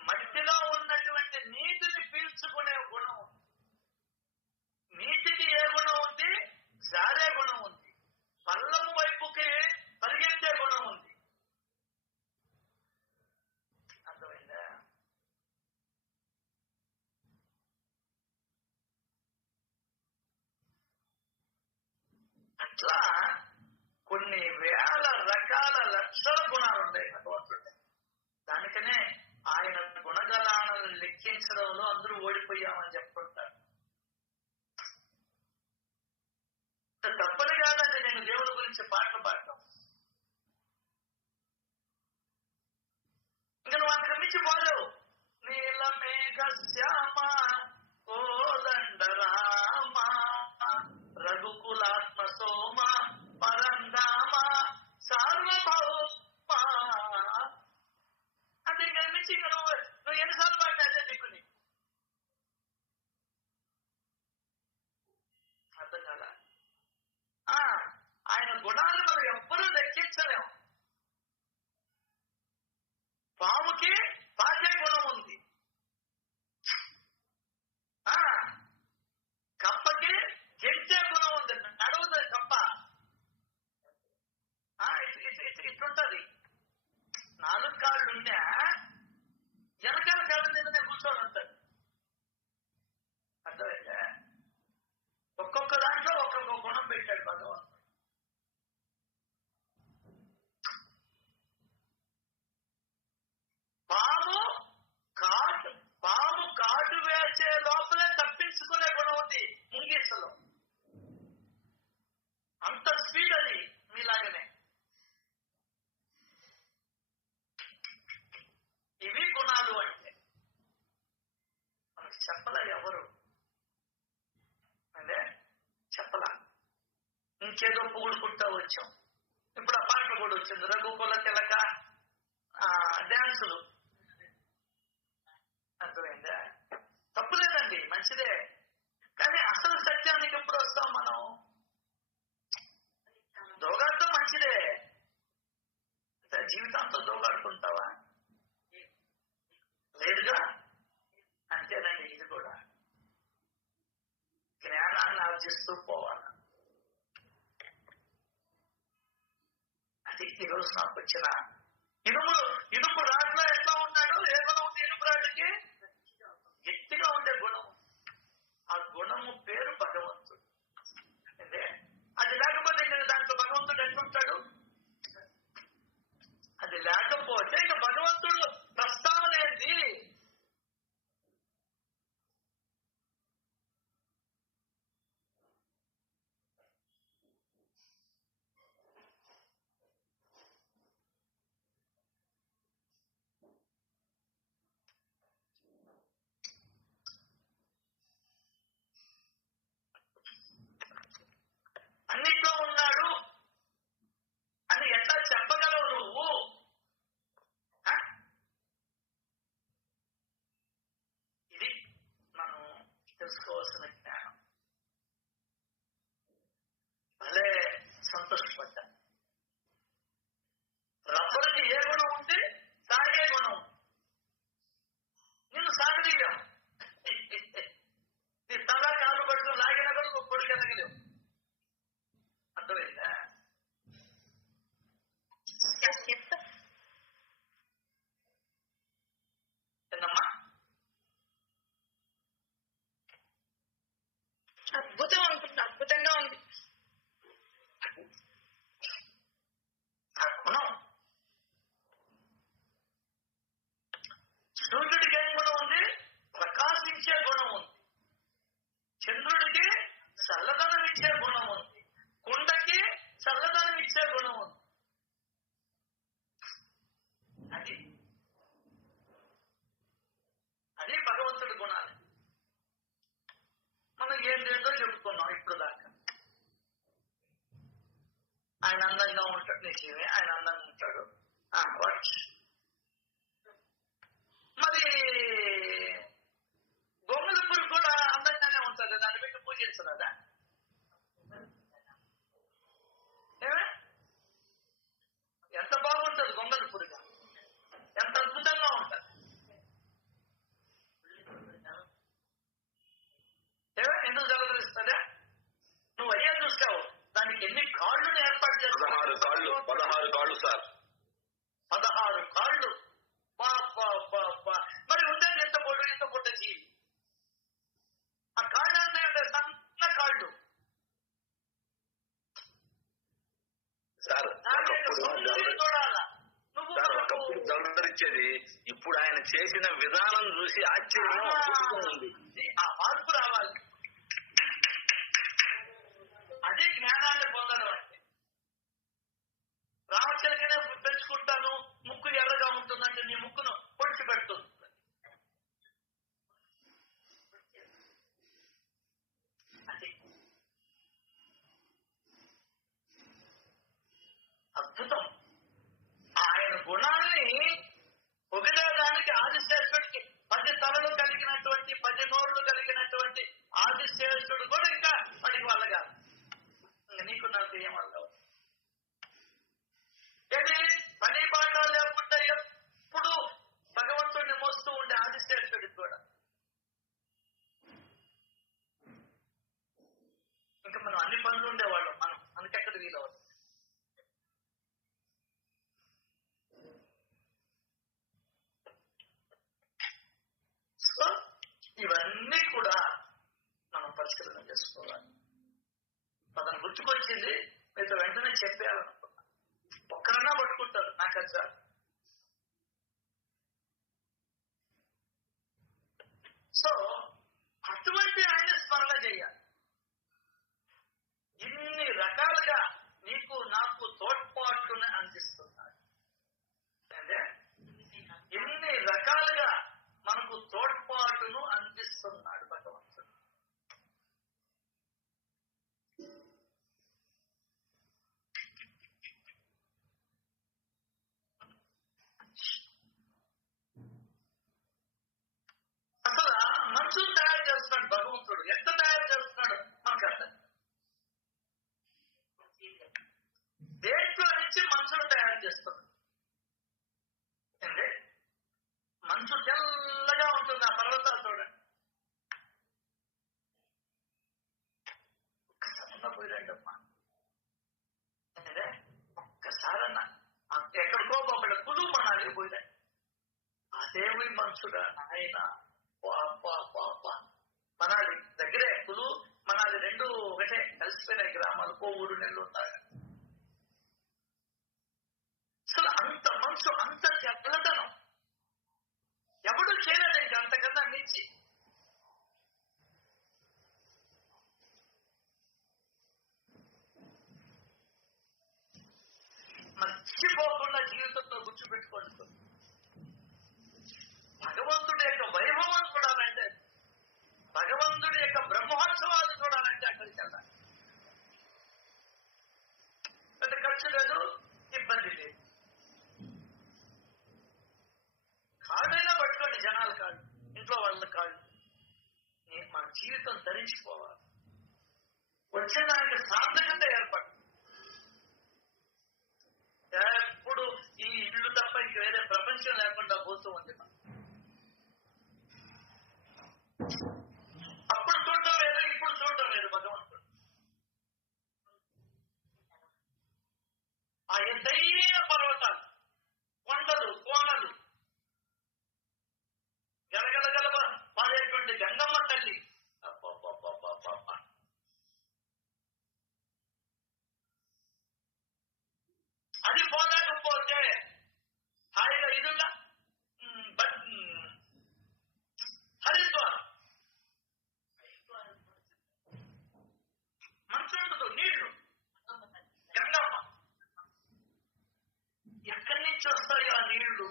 మట్టిలో ఉన్నటువంటి నీటిని పీల్చుకునే గుణం. నీటికి ఏ గుణం ఉంది? జారే గుణం ఉంది. పల్లం వైపుకి పరిగెత్తే గుణం ఉంది. అర్థమైందా? అట్లా కొన్ని వేల రకాల లక్షల గుణాలు ఉన్నాయి భగవంతుడి. దానికనే ఆయన గుణగణాలను లెక్కించడంలో అందరూ ఓడిపోయామని చెప్పుకుంటారు. తప్పని కాదండి నేను దేవుడి గురించి పాటలు పాడటం. ఇంకా నువ్వు అంతకు మించి పోలేవు. నీల మేఘ శ్యామ ఓ దండరామ రఘుకులాత్మ సోమ పరంధామ సార్వభౌమ. అంటే ఇంకా మించి ఇంకా నువ్వు ఎన్నిసార్లు పాడినా అదే దిక్కుని. అర్థం కాదా? ఆయన గుణాలు మనం ఎవ్వరూ లెక్కించలేము. పాముకి పాకే గుణం ఉంది. కప్పకి గెలిచే గుణం ఉంది. నడువుతుంది కప్ప. ఇట్లుంటది. 4 కాళ్ళు ఉంటే వెనకాల కాళ్ళ మీదనే కూర్చొని ఉంటాడు. అర్థమైతే ఒక్కొక్క దాంట్లో ఒక్కొక్క గుణం పెట్టాడు భగవంతుడు. పాము కాటు వేసే లోపలే తప్పించుకునే గుణం ఉంది ముంగీసలో. అంత స్పీడ్ అది మీలాగనే. ఇవి గుణాలు అంటే మనకు చెప్పలా ఎవరు అంటే చెప్పలా. ఇంకేదో పొగుడుకుంటా వచ్చాం. ఇప్పుడు ఆ పాట కూడా వచ్చింది. రఘుకుల తిలక డ్యాన్సులు. అర్థమైందా? తప్పులేదండి, మంచిదే. కానీ అసలు సత్యానికి ఎప్పుడు వస్తాం మనం? దోగాడటం మంచిదే. జీవితంతో దోగాడుకుంటావా? లేదుగా. అంతేనండి. ఇది కూడా జ్ఞానాన్ని ఆర్జిస్తూ పోవాలి. అది ఈరోజు నాకు వచ్చిన ఇనుపు రాట్లో ఎట్లా ఉన్నాడు? ఏ గుణం ఉంది ఇనుపు రాటికి? గట్టిగా ఉండే గుణం. ఆ గుణము పేరు భగవంతుడు. అంటే అది లేకపోతే దాంట్లో భగవంతుడు ఎట్లుంటాడు? అది లేకపోతే ఇక భగవంతుడు ప్రస్తావన ఏంటి? తెలుసుకోవాల్సిన జ్ఞానం. భలే సంతోషపడ్డా. రబ్బరుకి ఏ గుణం ఉంది? సాగే గుణం. నేను సాగదీయం. నీ తల కాలు పట్టుకుని లాగిన కూడా నువ్వు పొడికి ఎదగలేవు. అర్థమైందా? ఏందమ్మా? అద్భుతం అనుకుంటా, అద్భుతంగా ఉంది. ఆ గుణం సూర్యుడికి ఏం గుణం ఉంది? ప్రకాశించే గుణం ఉంది. చంద్రుడికి చల్లదనం ఇచ్చే గుణం ఉంది. కుండకి చల్లదనం ఇచ్చే గుణం ఉంది. అది అది భగవంతుడి గుణాలు. మనం ఏం లేదో చెప్పుకున్నాం ఇప్పుడు దాకా. ఆయన అందంగా ఉంటాడు, నిజమే ఆయన అందంగా ఉంటాడు. మరి గొంగళ పురుగు కూడా అందంగానే ఉంటుంది, దాన్ని పెట్టి పూజించదా? ఎంత బాగుంటుంది గొంగళ పురుగు, ఎంత అద్భుతంగా ఉంటుంది. ఎందుకు జలదరిస్తుందా? నువ్వు అయ్యా చూసావు దానికి ఎన్ని కాళ్ళను ఏర్పాటు చేస్తావు? 16 కాళ్ళు సార్. 16 కాళ్ళు. మరి ఉండేది ఎంత పొట్ట జీవి. ఆ కాళ్ళు అంటే సన్న కాళ్ళు. చూడాలా నువ్వు? ఒకప్పుడు జలదరిచేది, ఇప్పుడు ఆయన చేసిన విధానం చూసి ఆశ్చర్యం ఉంది. ఆ మార్పు రావాలి. అదే జ్ఞానాన్ని పొందడం అంటే. రామచరికనే పెంచుకుంటాను, ముక్కు ఎర్రగా ఉంటుందంటే నీ ముక్కును పొడిచి పెడుతుంది. అది అద్భుతం. ఆయన గుణాన్ని పొగిడడానికి ఆదిశేషుడికి 10 తలలు కలిగినటువంటి 10 నోళ్లు కలిగినటువంటి ఆదిశేషుడు కూడా ఇంకా పడికి వాళ్ళగా. నీకు నాకు ఏం అర్థం? ఏది పని పాట లేకుండా ఎప్పుడు భగవంతుడిని మోస్తూ ఉండే ఆదిశేషుడికి కూడా ఇంకా మనం అన్ని పనులు ఉండేవాళ్ళం. మనకెక్కడ వీలవుతుంది. సో ఇవన్నీ కూడా మనం పరిశీలన చేసుకోవాలి. అతను గుర్తుకొచ్చింది, మీతో వెంటనే చెప్పేయాలనుకున్నా. ఒక్కరన్నా పట్టుకుంటారు నాకు అది సార్. సో అటువంటి ఆయన స్మరణ చేయాలి. ఇన్ని రకాలుగా నీకు నాకు తోడ్పాటుని అందిస్తున్నాడు. అంటే ఇన్ని రకాలుగా మనకు తోడ్పాటును అందిస్తున్నాడు భగవంతుడు. అసలు మనుషులు తయారు చేస్తున్నాడు భగవంతుడు. ఎంత తయారు చేస్తున్నాడు మనకు అర్థం. దేంట్లో నుంచి మనుషులు తయారు చేస్తున్నాడు అంటే మంచు తెల్లగా ఉంటుంది. ఆ పర్వతాలు చూడండి. ఒక్కసారన్నా పోయిరండమ్మా. అంటే ఒక్కసారన్నా ఎక్కడికో ఒకళ్ళ కులు మనాలి పోయిరండి. అదేమి మనుషుడా నాయన. మనాలి దగ్గరే, కులు మనాలి రెండు ఒకటే, కలిసిపోయినాయి గ్రామాలు. ఊరు నెలలు ఉన్నాయి. అసలు అంత మనసు, అంత తెల్లదనం ఎవడు చేయలేడు ఇంకా అంతకన్నా మించి. మర్చిపోకుండా జీవితంలో గుర్తుపెట్టుకోండి. భగవంతుడి యొక్క వైభవం చూడాలంటే, భగవంతుడి యొక్క బ్రహ్మోత్సవాలు చూడాలంటే అక్కడికి వెళ్ళాలి. పెద్ద ఖర్చు లేదు, ఇబ్బంది లేదు. కాళ్ళైనా పట్టుకోండి, జనాలు కాళ్ళు, ఇంట్లో వాళ్ళ కాళ్ళు. మన జీవితం ధరించిపోవాలి. వచ్చిన దానికి సార్థకత ఏర్పడు. ఎప్పుడు ఈ ఇల్లు తప్ప ఇంక వేరే ప్రపంచం లేకుండా పోతూ ఉంది. అప్పుడు చూడటం లేదు, ఇప్పుడు చూడటం లేదు భగవంతుడు. ఆ ఎత్తైన పర్వతాలు, కొండలు, కోనలు, గలగలగల పారేటువంటి గంగమ్మ తల్లి, అది పోలేకపోతే హాయిగా ఇదున్నా హరిద్వారం మంచు ఉండదు, నీళ్లు, గంగమ్మ. ఎక్కడి నుంచి వస్తాయో ఆ నీళ్లు?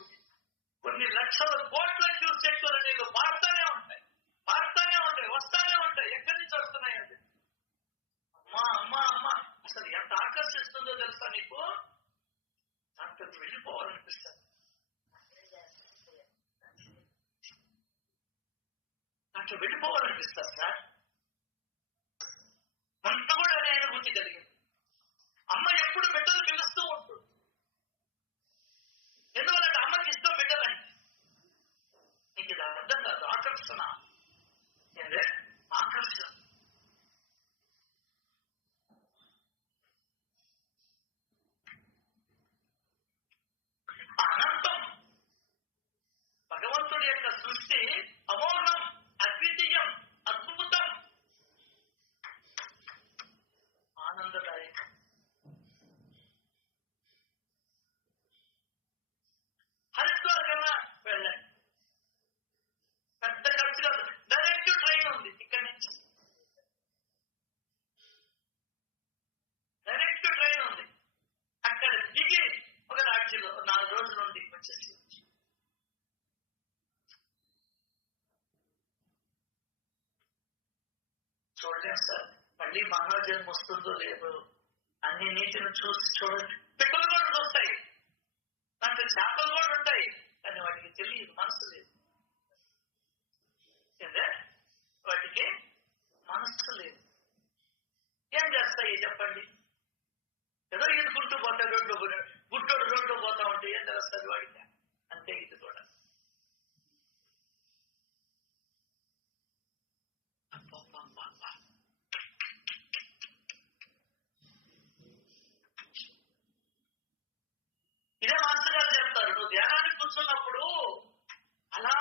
కొన్ని లక్షల కోట్ల క్యూసెక్కుల నీళ్లు పారుతానే ఉంటాయి, పారుతానే ఉంటాయి, వస్తానే ఉంటాయి. ఎక్కడి నుంచి వస్తున్నాయి అది? అమ్మా అమ్మా అమ్మా, అసలు ఎంత ఆకర్షిస్తుందో తెలుసా నీకు? అంతకు వెళ్ళిపోవాలనిపిస్తుంది. నాకు వెళ్ళిపోవాలనిపిస్తుంది సార్. అంత కూడా అనే అనుభూతి కలిగింది. అమ్మ ఎప్పుడు బిడ్డలు పిలుస్తూ ఉంటుంది. ఎందువల్లంటే అమ్మకి ఇష్టం బిడ్డలండి. నీకు ఇది అర్థం కాదు. ఆకర్షణ, ఆకర్షణ. అనంతం. భగవంతుడి యొక్క సృష్టి అమోఘం, అద్వితీయం, అద్భుతం, ఆనందదాయకం. హరిద్వార్ కన్నా వెళ్ళండి, పెద్ద ఖర్చు కాదు. డైరెక్ట్ ట్రైన్ ఉంది ఇక్కడి నుంచి, డైరెక్ట్ ట్రైన్ ఉంది. అక్కడ దిగి ఒక రాజ్యంలో 4 రోజులు ఉండి వచ్చేసి చూడలేం సార్. మళ్ళీ మానవ జన్మ వస్తుందో లేదో అన్ని నీటిని చూసి చూడండి. పిట్టలు కూడా చూస్తాయి, దాంట్లో చేపలు కూడా ఉంటాయి, కానీ వాటికి తెలియదు, మనసు లేదు. వాటికి మనసు లేదు. ఏం చేస్తాయి చెప్పండి? ఏదో ఈదుకుంటూ పోతాయి, రోడ్డు గుడ్డోడు రోడ్డు పోతా ఉంటే ఏం తెలుస్తుంది వాడికి? అంతే ఇది కూడా. ఇదే మాస్టర్ గారు చెప్తారు, నువ్వు ధ్యానానికి కూర్చున్నప్పుడు అలా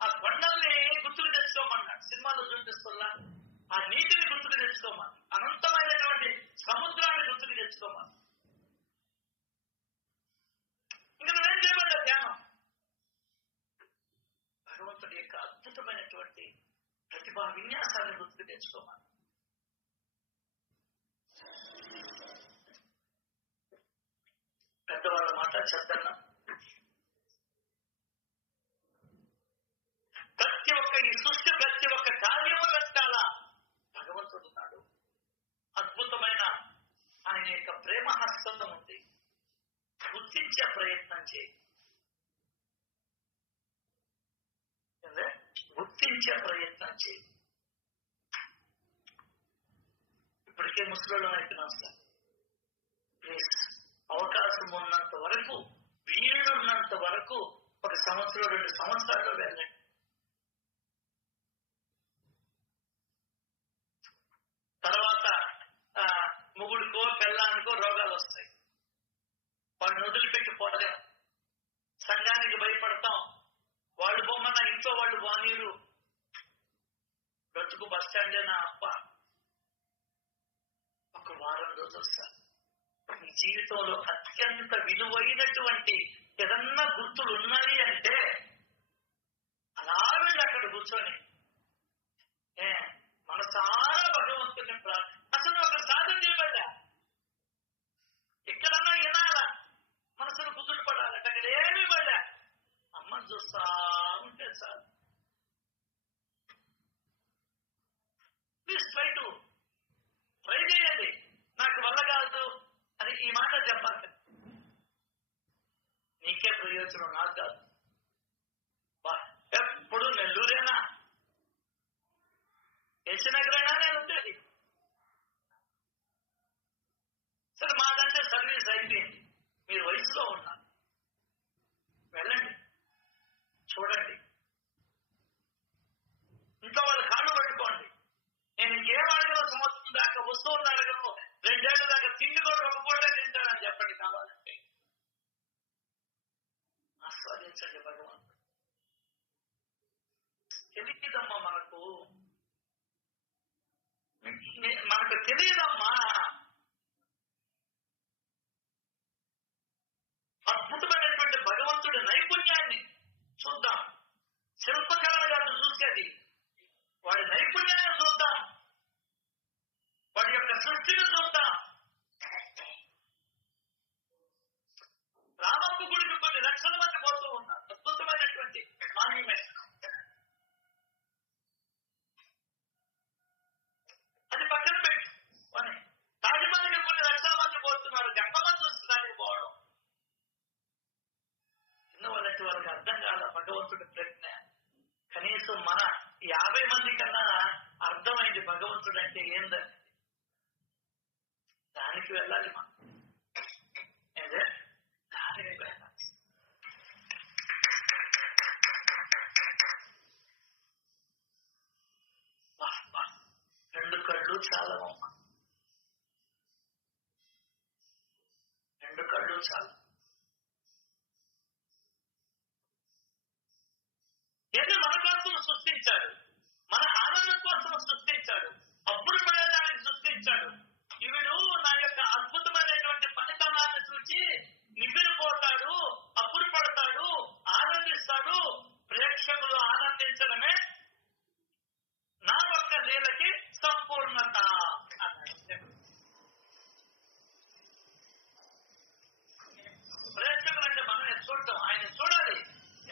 ఆ కొండల్ని గుర్తుకు తెచ్చుకోమన్నాడు. సినిమాలో చూపిస్తున్నా ఆ నీటిని గుర్తుకు తెచ్చుకోమని, అనంతమైనటువంటి సముద్రాన్ని గుర్తుకు తెచ్చుకోమని. ఇంకా నువ్వేం చేయమంటావు? ధ్యానం భగవంతుడి యొక్క అద్భుతమైనటువంటి ప్రతిభా విన్యాసాన్ని గుర్తుకు తెచ్చుకోమని. పెద్దవాళ్ళ మాట చెప్తున్నా. ప్రతి ఒక్క ఈ సృష్టి, ప్రతి ఒక్క కార్యము వెనకాల భగవంతుడు ఉన్నాడు. అద్భుతమైన ఆయన యొక్క ప్రేమ హస్తం ఉంది. గుర్తించే ప్రయత్నం చేయి, గుర్తించే ప్రయత్నం చేయి. ఇప్పటికే ముసలిలో అయిపోయినాం సార్. ప్లీజ్, అవకాశం ఉన్నంత వరకు, వీలున్నంత వరకు 1 సంవత్సరం 2 సంవత్సరాల్లో వెళ్ళండి. తర్వాత మొగుడికో పెళ్ళానికో రోగాలు వస్తాయి, వాడిని వదిలిపెట్టి పోలేం. సంఘానికి భయపడతాం, వాళ్ళు బొమ్మన ఇంట్లో వాళ్ళు బానీరు. బ్రతుకు బస్ స్టాండే నా అప్ప. 1 వారం రోజులు సార్. ఈ జీవితంలో అత్యంత విలువైనటువంటి ఏదన్నా గుర్తులు ఉన్నాయి అంటే అలా వెళ్ళి అక్కడ కూర్చొని మనసారా భగవంతుని అసలు ఒక సాధన చేయబడ్డా. ఇక్కడన్నా వినాలా, మనసును కుదురు పడాలంటే అక్కడ ఏమీ పడ్డా. అమ్మని చూస్తా ఉంటే సార్. ప్లీజ్ ట్రై చేయండి. నాకు వల్ల కాదు అని ఈ మాట చెప్పాలి. నీకే ప్రయోజనం, నాకు కాదు. ఎప్పుడు నెల్లూరేనా? యశనగరైనా నేను ఉండేది. సరే మాదంటే సర్వీస్ అయిపోయింది, మీరు వయసులో ఉన్నారు, వెళ్ళండి చూడండి, ఇంట్లో వాళ్ళ కాళ్ళు పట్టుకోండి. నేను ఇంకేం అడగను, సంవత్సరం దాకా వస్తువులు అడగను, 2 ఏళ్ల దాకా తిండి కూడా 1 పూటే తింటానని చెప్పండి. కావాలంటే ఆస్వాదించండి భగవంతుడు. తెలియదమ్మా మనకు తెలియదమ్మా. అద్భుతమైనటువంటి భగవంతుడి నైపుణ్యాన్ని చూద్దాం. శిల్పకళ గారు చూసేది వాడి నైపుణ్యాన్ని చూద్దాం, వాడి యొక్క సృష్టిని చూద్దాం. రామప్ప గుడికి కొన్ని లక్షల మంది పోతూ ఉన్నారు. అద్భుతమైనటువంటి మాన్యుమెంట్. అది పక్కన పెట్టి తాజ్మహల్కి కొన్ని లక్షల మంది పోతున్నారు. ఎంతమంది చూస్తున్నానికి పోవడం వాళ్ళకి వాళ్ళకి అర్థం కాదు భగవంతుడి ప్రజ్ఞ. కనీసం మన 50 మంది కన్నా అర్థమైంది భగవంతుడు అంటే ఏందని. దానికి వెళ్ళాలి మనం, దానికి వెళ్ళాలి. రెండు కళ్ళు చాలా అమ్మ, 2 కళ్ళు చాలా. ఏదో మన కోసం సృష్టించాడు, మన ఆనందం కోసం సృష్టించాడు, అప్పుడు పడేదానికి సృష్టించాడు. ఈవిడు నా యొక్క అద్భుతమైనటువంటి పనితనాన్ని చూసి నివ్వెరపోతాడు, అప్పుడు పడతాడు, ఆనందిస్తాడు. ప్రేక్షకులు ఆనందించడమే నా యొక్క లీలకి సంపూర్ణత అన్నాడు. ప్రేక్షకులు అంటే మనం చూడటం, ఆయన చూడాలి.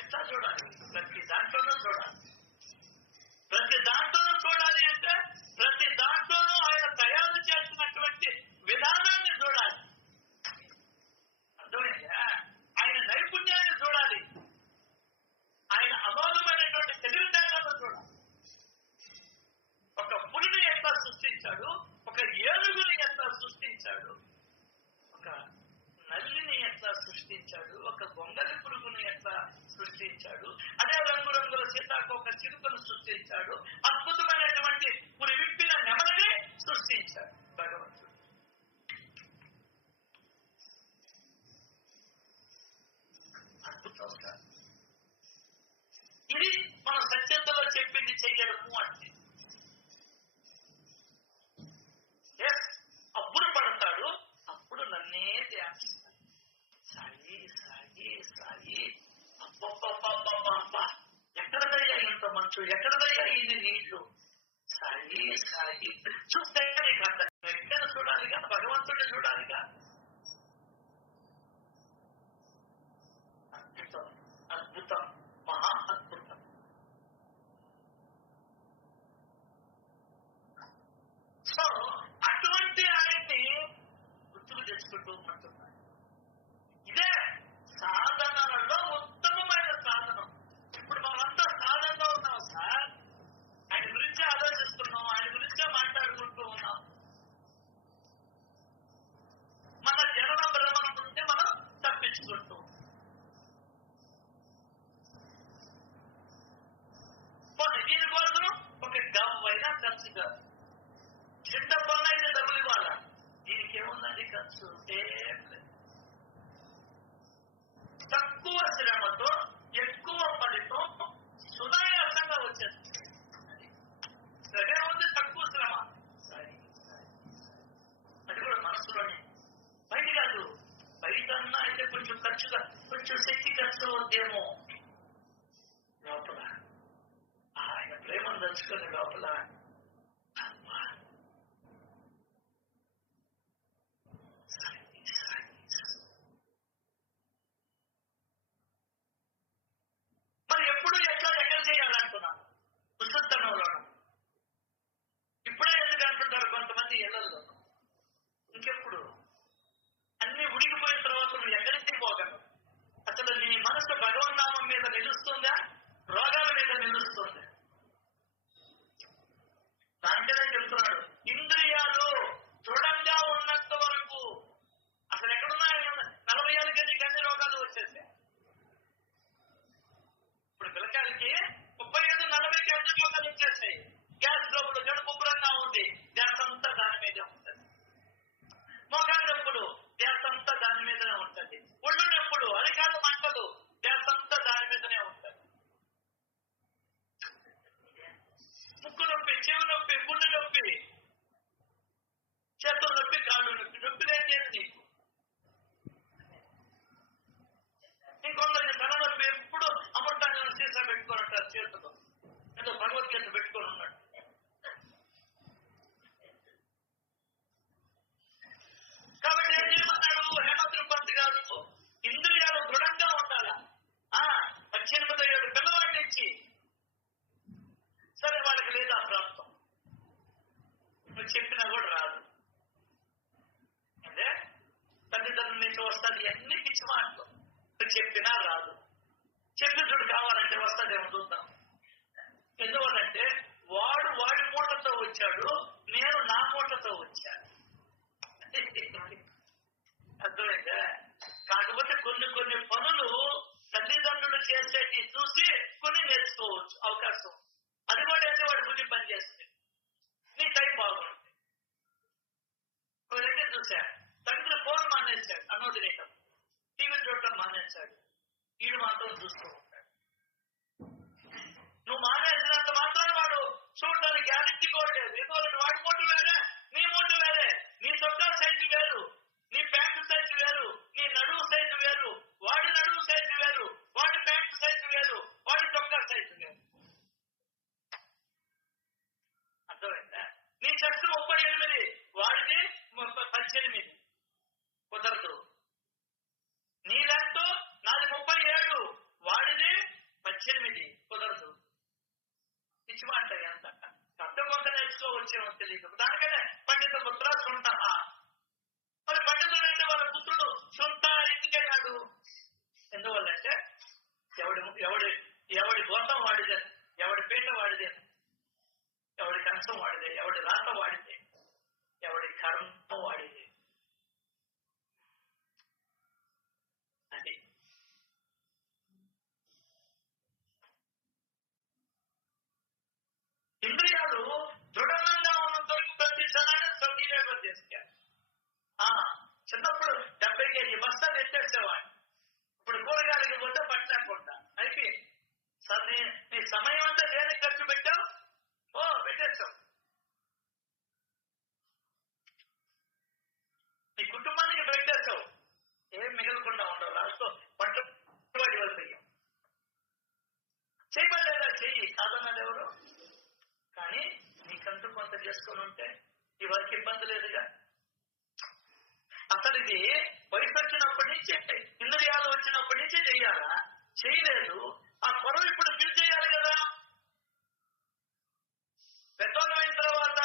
ఎట్లా చూడాలి? ప్రతి దాంట్లోనూ చూడాలి. ప్రతి దాంట్లోనూ చూడాలి అంటే ప్రతి దాంట్లోనూ ఆయన తయారు చేసినటువంటి విధానాన్ని చూడాలి. అర్థమైందా? ఆయన నైపుణ్యాన్ని చూడాలి, ఆయన అమోఘమైనటువంటి తెలివితేటలను చూడాలి. ఒక పులిని ఎట్లా సృష్టించాడు, ఒక ఏనుగుని ఎట్లా సృష్టించాడు, ఒక నల్లిని ఎట్లా సృష్టించాడు, ఒక గొంగలి పురుగుని ఎట్లా సృష్టించాడు, అదే రంగురంగుల సీతాకోక చిలుకను సృష్టించాడు, అద్భుతమైనటువంటి పురి విప్పిన నెమలిని సృష్టించాడు భగవంతుడు. అద్భుతం సార్. ఇది మన సత్యతలో చెప్పింది చెయ్యడము అంటే. అప్పుడు పడతాడు, అప్పుడు నన్నే ధ్యానిస్తాడు. సాయి సాయి సాయి, అబ్బబ్బబ్బబ్బబ్బా, ఎక్కడదయ్యా ఇంత మంచు, ఎక్కడదయ్యా ఇది నీళ్లు, సాయి సాయి. చూస్తే నీకు అర్థం. ఎక్కడ చూడాలిగా? భగవంతుడిని చూడాలిగా. అద్భుతం అద్భుతం, మహా అద్భుతం. సో అటువంటి ఆయన్ని గుర్తుకు తెచ్చుకుంటూ ఉంటున్నారు. ఇదే సాధనలలో ఉత్తమమైన సాధనం. ఇప్పుడు మనమంతా సాధనలో ఉన్నాం సార్, ఆయన గురించే ఆలోచిస్తున్నాం, ఆయన గురించే మాట్లాడుకుంటూ ఉన్నాం. మన జనన భ్రమణ నుండి మనం తప్పించుకుంటూ దీనికోసం ఒక డబ్బు అయినా ఖర్చు కాదు. చిన్న పనులు అయితే డబ్బులు ఇవ్వాలా, దీనికి ఏముందండి ఖర్చు? ఏం లేదు. తక్కువ శ్రమతో ఎక్కువ ఫలితం సునాయాసంగా వచ్చేస్తుంది. శ్రమ ఉంది, తక్కువ శ్రమ. అది కూడా మనసులోనే, బయట కాదు. బయట అన్నా అయితే కొంచెం ఖర్చుగా, కొంచెం శక్తి ఖర్చు అవుద్దేమో. లోపల ఆయన ప్రేమను దంచుకునే లోపల మరి ఎప్పుడు ఎక్కడ చేయాలనుకున్నాను? ఉత్తరంలో. ఇప్పుడే ఎందుకు అంటుంటారు కొంతమంది ఇళ్లలో, ఇంకెప్పుడు అన్ని ఉడికిపోయిన తర్వాత నువ్వు ఎక్కడికి పోగలవు? అసలు నీ మనసు భగవన్నామం మీద నిలుస్తుందా, రోగాల మీద నిలుస్తుందా? దానికనే చెప్తున్నాడు, ఇంద్రియాలు దృఢంగా ఉన్నంత వరకు. అసలు ఎక్కడున్నాయి 40 ఏళ్ళకి గంజి రోగాలు వచ్చేసాయి. ఇప్పుడు పిల్లకాయలకి 35-40 గంజి రోగాలు వచ్చేసాయి. గ్యాస్ లోపల జడు కుబ్బరంగా ఉంది, గ్యాస్ అంతా దాని మీదే ఉంటుంది. మోకాళ్ళ నొప్పులు, గ్యాస్ అంతా దాని మీదనే ఉంటుంది. ఒళ్ళు నొప్పులు, అరికాళ్ళు మంటలు, గ్యాస్ అంతా దాని మీదనే ఉంటుంది. ముక్కు నొప్పి, చెవి నొప్పి, గుండె నొప్పి, చేతుల నొప్పి, కాళ్ళు నొప్పి. నొప్పి లేదు నీకు. ఇంకొందరికి తల నొప్పి, ఎప్పుడు అమృతాన్ని సీసా పెట్టుకొని ఉంటారు చేతులు, ఏదో భగవద్గీత పెట్టుకొని ఉన్నాడు. కాబట్టి ఏం చేయమన్నాడు హేమంత్ పంత్ గారు? ఇంద్రియాలు దృఢంగా ఉండాలా. 18 ఏడు పిల్లవాడి నుంచి సరే వాళ్ళకి లేదా ప్రాప్తం, నువ్వు చెప్పినా కూడా రాదు. అంటే తల్లిదండ్రుల నుంచి వస్తుంది అన్ని పిచ్చి మాటలు. నువ్వు చెప్పినా రాదు. చెప్పినప్పుడు కావాలంటే వస్తుందేమో చూద్దాం. ఎందువల్లంటే వాడు వాడి మూటతో వచ్చాడు, నేను నా మూటతో వచ్చాను. అర్థమైందా? కాకపోతే కొన్ని పనులు తల్లిదండ్రులు చేసేది చూసి కొన్ని నేర్చుకోవచ్చు, అవకాశం. అది కూడా అయితే వాడి బుద్ధి పనిచేస్తుంది, నీ టైం బాగుంటుంది. ఎవరైతే చూశా, తండ్రి ఫోన్ మానేశాడు, అన్నోదినేయటం, టీవీలు చూడటం మానేశాడు, వీడు మాత్రం చూస్తూ ఉంటాడు. నువ్వు మానేసినంత మాత్రం వాడు చూడడానికి గ్యారెంటీ కూడా లేదు. ఎందువల్ల వాడి మోటు వేరే, నీ మోటు వేరే, నీ చొక్కా సైజు వేరు, నీ ప్యాంటు సైజు వేరు, నీ నడువు సైజు వేరు, వాడి నడువు సైజు వేరు, వాడి ప్యాంటు సైజు వేరు, వాడి చొక్కా సైజు వేరు. అర్థమైందా? నీ చెట్టు 38, వాడిది 18. కుదరదు. నీ లెంత్ నాది 37, వాడిది 18. కుదరదు. పిచ్చి మాట ఎంత అర్థం కొంత నేర్చుకోవచ్చేమో తెలియదు. దానికనే పండిత పుత్ర సుంట. మరి పండితుడు అంటే వాళ్ళ పుత్రుడు సుంట ఎందుకన్నాడు? ఎందువల్లంటే ఎవడి గోతం వాడిదే, ఎవడి పీట వాడిదే, ఎవడి కంచం వాడిదే, ఎవడి రాత వాడిదే, ఎవడి కర్మ వాడిదే. అది ఇంద్రియాలు దృఢంగా ఉన్నంత వరకు ప్రతి క్షణాన్ని సద్వినియోగం చేస్తారు. చిన్నప్పుడు 70 కేజీ బస్తాలు ఎత్తేసేవాడు, ఇప్పుడు కూరగాయలకి పోతే పట్టలేకుండా అయిపోయింది. నీ సమయం అంతా దేనికి ఖర్చు పెట్టావు? పెట్టేస్తావు. నీ కుటుంబానికి పెట్టేస్తావు, ఏం మిగలకుండా ఉండవు. లాస్ట్ పట్టుబడి వెళ్తాయి. చేయబడలేదా? చెయ్యి, కాదన్నది ఎవరు? కానీ నీకంటూ కొంత చేసుకొని ఉంటే ఇవరికి ఇబ్బంది లేదుగా. అసలు ఇది వయసు వచ్చినప్పటి నుంచి, ఇంద్రియాలు వచ్చినప్పటి నుంచి చెయ్యాలా? చేయలేదు. ఆ పొరవ ఇప్పుడు ఫిల్ చేయాలి కదా. పెద్దోళ్ళు అయిన తర్వాత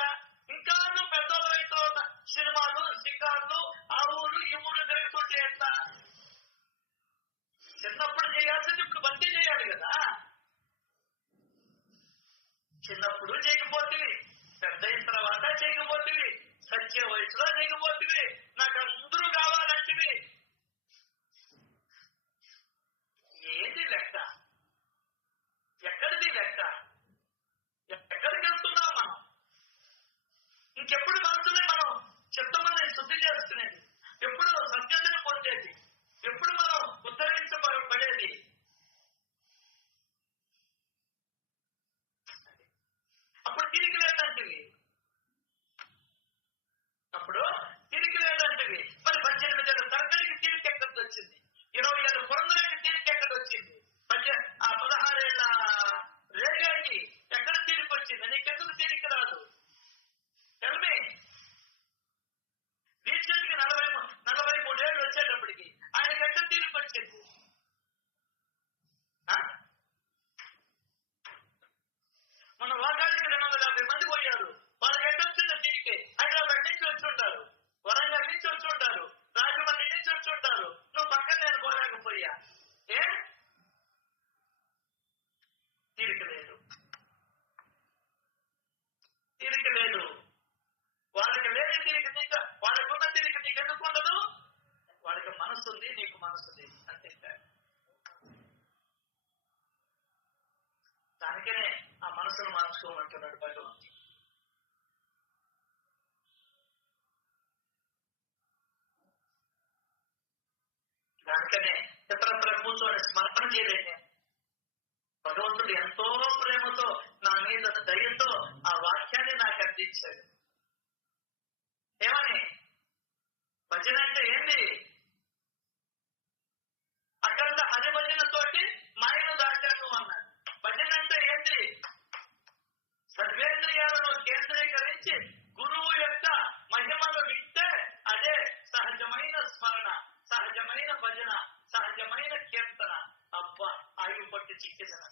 ఇంకా పెద్దోళ్ళు అయిన తర్వాత సినిమాలు, షికార్లు, ఆ ఊరు ఈ ఊరు జరుగుతుంటే ఎట్లా? చిన్నప్పుడు చేయాల్సింది ఇప్పుడు బందీ చేయాలి కదా. చిన్నప్పుడు చేయకపోతుంది, పెద్ద అయిన తర్వాత చేయకపోతుంది, సత్య వయసులో చేయకపోతుంది, నాకు అందరూ కావాలంటివి. ఏది లెక్క? ఎక్కడిది లెక్క? ఎక్కడికి వెళ్తున్నాం మనం? ఇంకెప్పుడు మనసుని మనం చిత్తమని శుద్ధి చేసుకునేది, ఎప్పుడు సత్యతని పొందేది, ఎప్పుడు మనం ఉద్ధరించబడేది? అప్పుడు తిరిగి లేదంటివి. మరి 18 ఏళ్ళ తరగతికి నీకు మనసు లేదు అంతే. దానికనే ఆ మనసును మార్చుకోమంటున్నాడు భగవంతుడు. దానికనే ఇతరత్ర కూర్చొని స్మరణ చేయలేని భగవంతుడు ఎంతో ప్రేమతో నా మీద దయతో ఆ వాక్యాన్ని నాకు అందించాడు. ఏమని? భజన అంటే ఏంది? అక్కడ హరి భజనతోటి మాయను దాటాను అన్నాడు. భజన అంటే ఏంటి? సర్వేంద్రియాలను కేంద్రీకరించి గురువు యొక్క మహిమను వింటే అదే సహజమైన స్మరణ, సహజమైన భజన, సహజమైన కీర్తన. అబ్బా ఆయువు పట్టి చిక్కిదన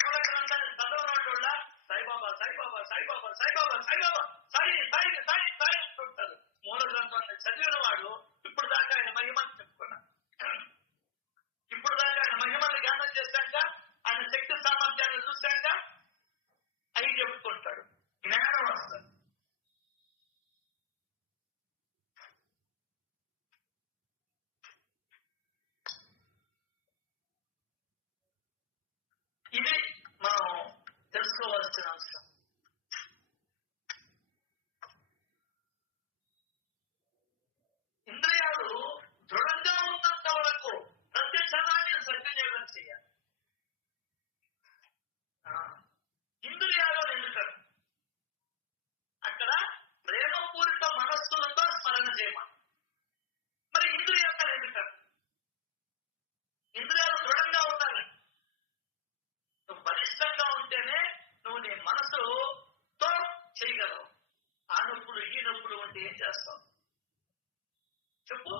మూల గ్రంథాన్ని చదవనోళ్ళ సాయిబాబా సాయిబాబా సాయిబాబా సాయిబాబా సాయిబాబా సాయి సాయి సాయి సాయి అంటుంటారు. మూల గ్రంథాన్ని చదివిన వాడు ఇప్పుడు దాకా ఆయన మహిమని చెప్పుకున్నాడు. ఇప్పుడు దాకా ఆయన మహిమని జ్ఞానం చేశాక, ఆయన శక్తి సామర్థ్యాన్ని చూశాక అవి చెప్పుకుంటాడు. జ్ఞానం వస్తుంది. ఇది మనం తెలుసుకోవాల్సిన అంశం. ఇంద్రియాలు దృఢంగా ఉన్నంత వరకు ప్రతి క్షణాన్ని సద్వినియోగం చేయాలి. ఇంద్రియాలు నిలుతారు. అక్కడ ప్రేమపూరిత మనస్సులతో స్మరణ చేయమని. మరి ఇంద్రియాలు నిలుతారు. ఇంద్రియాలు దృఢంగా ఉండాలి. నువ్వు బలిష్టంగా ఉంటేనే నువ్వు నీ మనసుతో చేయగలవు. ఆ నొప్పులు ఈ నొప్పులు ఉంటే ఏం చేస్తావు చెప్పు?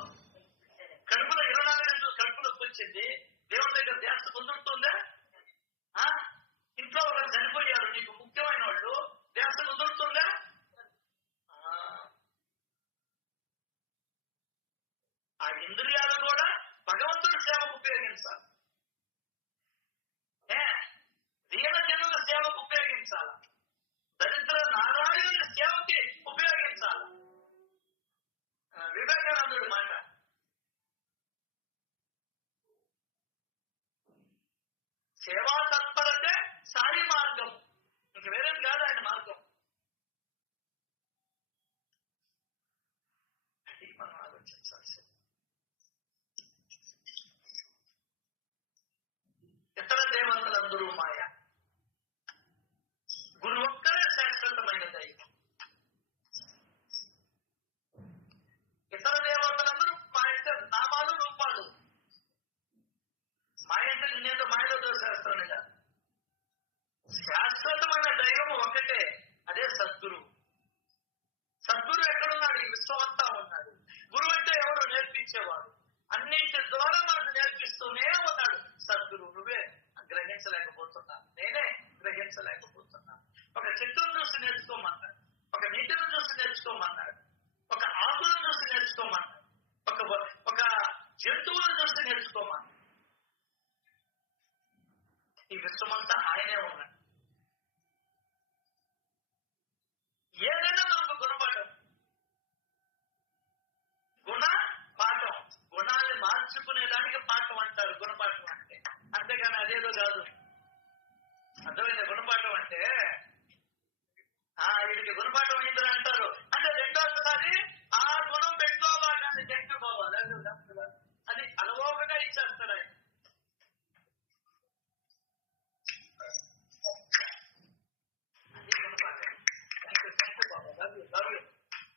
కడుపులో 24 గంటలు కడుపు నొప్పి వచ్చింది, దేవుని దగ్గర ధ్యాస కుదురుతుందా? ఇంట్లో ఒకరు చనిపోయారు, నీకు ముఖ్యమైన వాళ్ళు, ధ్యాస కుదురుతుందా? ఆ ఇంద్రియాలు కూడా భగవంతుడి సేవకు ఉపయోగించాలి. దీన జనుల సేవకు ఉపయోగించాలి. దరిద్ర నారాయణుని సేవకి ఉపయోగించాలి. వివేకానందుడి మాట. సేవా తత్పరతే సాయి మార్గం, ఇంక వేరేది కాదు ఆయన మార్గం. అది మనం ఆలోచించాల్సింది. ఇతర దేవతలందరూ మాయ, గురు ఒక్కరే శాశ్వతమైన దైవం. ఇతర దేవతలందరూ మాయ నామాలు రూపాలు. మాయ అంటే నేనేదో మాయలో దోషేస్తాను కాదు. శాశ్వతమైన దైవం ఒకటే, అదే సద్గురు. సద్గురు ఎక్కడున్నాడు? ఈ విశ్వం అంతా ఉన్నాడు. గురువు అంటే ఎవరు? నేర్పించేవాడు. అన్నింటి ద్వారా మనకు నేర్పిస్తూనే ఉన్నాడు సద్గురు. నువ్వే గ్రహించలేకపోతున్నా, నేనే గ్రహించలేకపోతున్నా. ఒక చెట్టును చూసి నేర్చుకోమన్నాడు, ఒక నీటిని చూసి నేర్చుకోమన్నాడు, ఒక ఆకులను చూసి నేర్చుకోమన్నాడు, ఒక జంతువులను చూసి నేర్చుకోమన్నాడు. ఈ విశ్వమంతా ఆయనే ఉన్నాడు. ఏదైనా మనకు గుణపాఠం, గుణ పాఠం. గుణాన్ని మార్చుకునేదానికి పాఠం అంటారు గుణపాఠం అంటే. అంతేగాని అదేదో కాదు. అర్థమైంది? గుణపాఠం అంటే వీడికి గుణపాఠం ఇద్దరు అంటారు అంటే రెండోసారి ఆ గుణం పెట్టుకోవాలి, చెట్టుకోవాలి. అది అలవోకగా ఇచ్చేస్తాడు ఆయన. అది గుణపాఠం.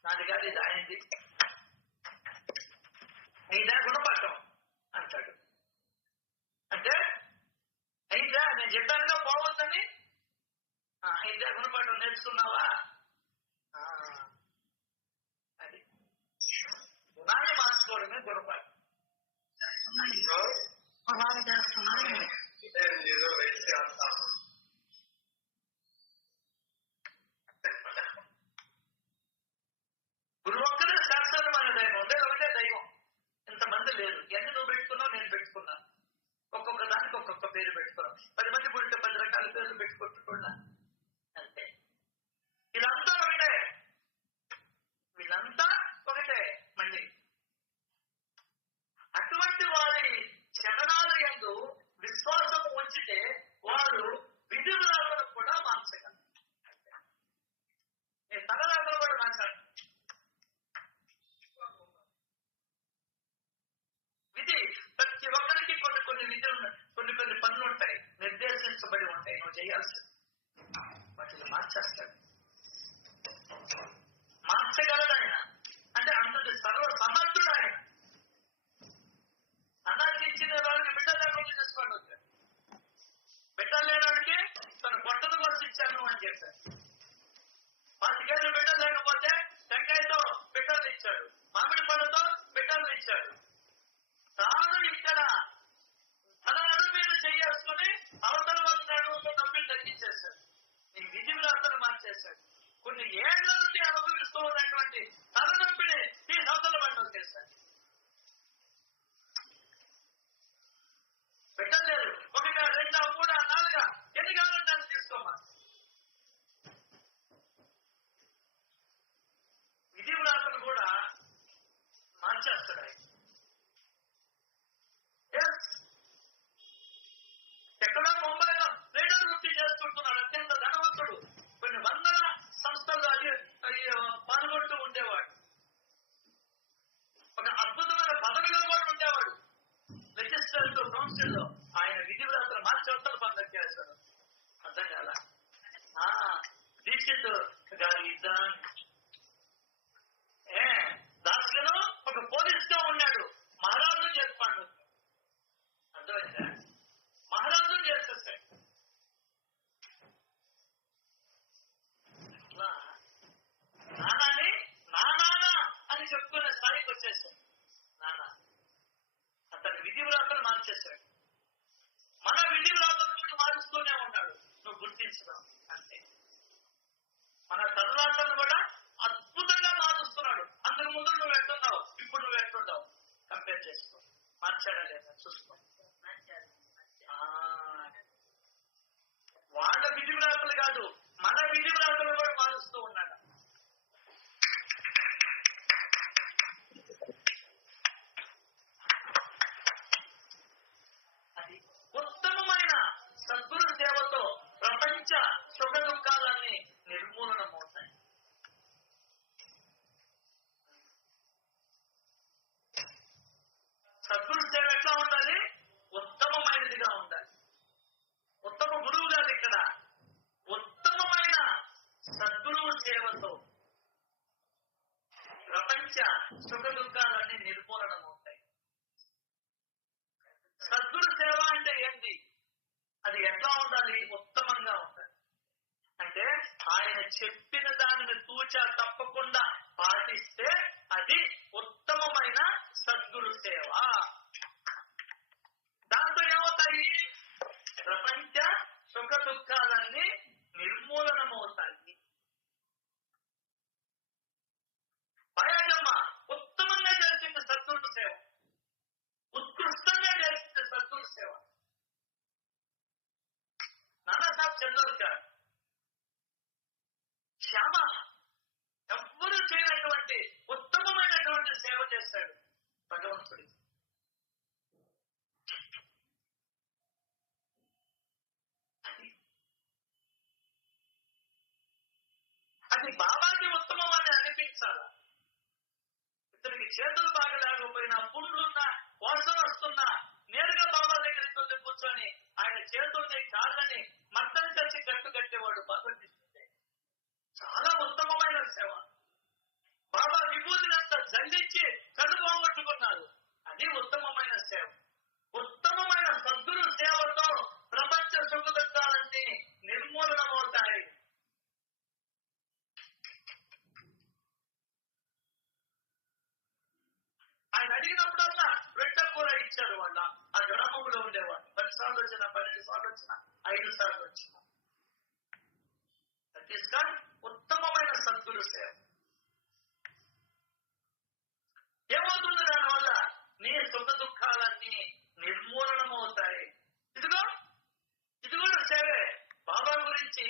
నాది కాదు, ఇది ఆయనది. అయినా గుణపాఠం అంటాడు. అంటే అయినా నేను చెప్పానుగా పోవద్దని. అయినా గుణపాఠం నేర్చుకున్నావా? అది గుణాన్ని మార్చుకోవడమే గుణపాఠం. గురువు ఒక్కడే శాశ్వతమైన దైవం. ఉండేది ఒకటే దైవం, ఇంతమంది లేరు. ఎన్ని నువ్వు పెట్టుకున్నావు, నేను పెట్టుకున్నాను. ఒక్కొక్క దానికి ఒక్కొక్క పేరు పెట్టుకున్నాం. 10 మంది పుట్టిన 10 రకాల పేర్లు పెట్టుకుంటున్నా అంతే. వీళ్ళంతా ఒకటే, వీళ్ళంతా ఒకటే. మళ్ళీ విధి ప్రతి ఒక్కరికి కొన్ని విధులు కొన్ని పనులు ఉంటాయి, నిర్దేశించబడి ఉంటాయి, నువ్వు చేయాల్సి వాటిని మార్చేస్తాడు. మార్చగలడు ఆయన, అంటే అంతటి సర్వ సమర్థుడు ఆయన. అన్నానికి ఇచ్చిన వాళ్ళకి బిడ్డలు లేకుండా చేసుకోండి వచ్చాడు, బిడ్డలు లేనివాడికి తన పొట్టను కోసం ఇచ్చాను అని చెప్పారు. 10 బిడ్డలు లేకపోతే టెంకాయతో బిడ్డలు ఇచ్చాడు, మామిడి పళ్ళతో బిడ్డలు ఇచ్చాడు. తాను ఇక్కడ తన అడుగు మీద చేసుకుని అవతల అడుగుతో డబ్బులు తగ్గించేశాడు. నీ విధి విలాసాలు మార్చేశాడు. కొన్ని ఏళ్ల నుండి అనుభవిస్తూ ఉన్నటువంటి తలనొప్పిని ఈ సంవత్సరాల బండి చేశాడు. పెట్టలేదు, 1, 2, 3, 4 ఎన్ని కావాలంటే దాన్ని తీసుకోమా. విధి విలాసాలు కూడా మార్చేస్తాడు ఆయన. ఎక్కడో ముంబైలో లీడర్ వృత్తి చేస్తుంటున్నాడు, అత్యంత ధనవంతుడు, కొన్ని వందల సంస్థల్లో అది పాల్గొంటూ ఉండేవాడు. ఒక అద్భుతమైన పదవిలో కూడా ఉండేవాడు లెజిస్లేటివ్ కౌన్సిల్ లో. ఆయన విధి విలాసాలు మార్చి అవతల బంధం చేశాడు. అర్థం కాల దీక్షిత్ గారి దాస్యను ఒక పోలీస్ గా ఉన్నాడు, మహారాజు చేస్తాడు. అర్థమైందా? మహారాజు చేసేస్తాడు. నానాని నానా అని చెప్పుకునే స్థాయికి వచ్చేసాడు. నానా అతని విధి విలాసాలు మార్చేశాడు. మన విధి విలాసాలను మారుస్తూనే ఉన్నాడు. నువ్వు గుర్తించడం అంతే. మన తల్లాటను కూడా అద్భుతంగా మారుస్తున్నాడు. అందుకు ముందు నువ్వు ఎట్టున్నావు, ఇప్పుడు నువ్వు ఎట్టుండవు కంపేర్ చేసుకో. మార్చాడా లేదా చూసుకో. వాళ్ళ విధి విలాసాలు కాదు, మన విధి విలాసాలు కూడా మారుస్తూ ఉన్నాడు. అది ఉత్తమమైన సద్గురు సేవతో ప్రపంచ సుఖ దుఃఖాలన్నీ నిర్మూలనమవుతాయి. సద్గురు సేవ ఎట్లా ఉండాలి? ఉత్తమమైనదిగా ఉండాలి. ఉత్తమ గురువు గారు ఇక్కడ ఉత్తమమైన సద్గురువు సేవతో ప్రపంచ సుఖ దుఃఖాలన్నీ నిర్మూలనమవుతాయి. సద్గురు సేవ అంటే ఏంటి? అది ఎట్లా ఉండాలి? ఉత్తమంగా ఉండాలి. అంటే ఆయన చెప్పిన దానిని తూచా తప్పకుండా పాటిస్తే అది ఉత్తమమైన సద్గురు సేవ. దాంతో ఏమవుతాయి? ప్రపంచ సుఖ దుఃఖాలన్నీ నిర్మూలనమవుతాయి. భయాజమ్మ ఉత్తమంగా చేసింది సద్గురు సేవ, ఉత్కృష్టంగా చేసింది సద్గురు సేవ. నానాసాహెబ్ చందోర్కర్ శ్యామ ఎవ్వరూ చేయనటువంటి ఉత్తమమైనటువంటి సేవ చేశాడు భగవంతుడికి. అది బాబాకి ఉత్తమం అని అనిపించాల. ఇతనికి చేతులు బాగా లేకపోయినా, పుండ్లున్నా, వాసన వస్తున్నా నేరుగా బాబా దగ్గరికి వెళ్ళి కూర్చొని ఆయన చేతుల్ని కాళ్ళని మట్టం చేసి కట్టేవాడు భగవద్గీత. చాలా ఉత్తమమైన సేవ. బాబా విభూతినంతా జల్లించి కళ్ళు పోగొట్టుకున్నారు. అది ఉత్తమమైన సేవ. ఉత్తమమైన సద్గురు సేవతో ప్రపంచ సుఖదుఖాలన్నీ నిర్మూలనమవుతాయి. ఆయన అడిగినప్పుడల్లా రొట్టె కూర ఇచ్చారు. వాళ్ళ ఆ గ్రామంలో ఉండేవాడు. 10 సార్లు వచ్చిన, 12 సార్లు వచ్చిన, 5 సార్లు వచ్చిన. ఉత్తమమైన సద్గురు సేవ. ఏమవుతుంది దానివల్ల? నీ సుఖ దుఃఖాలన్నీ నిర్మూలనమవుతాయి. ఇది కూడా సేవే. బాబా గురించి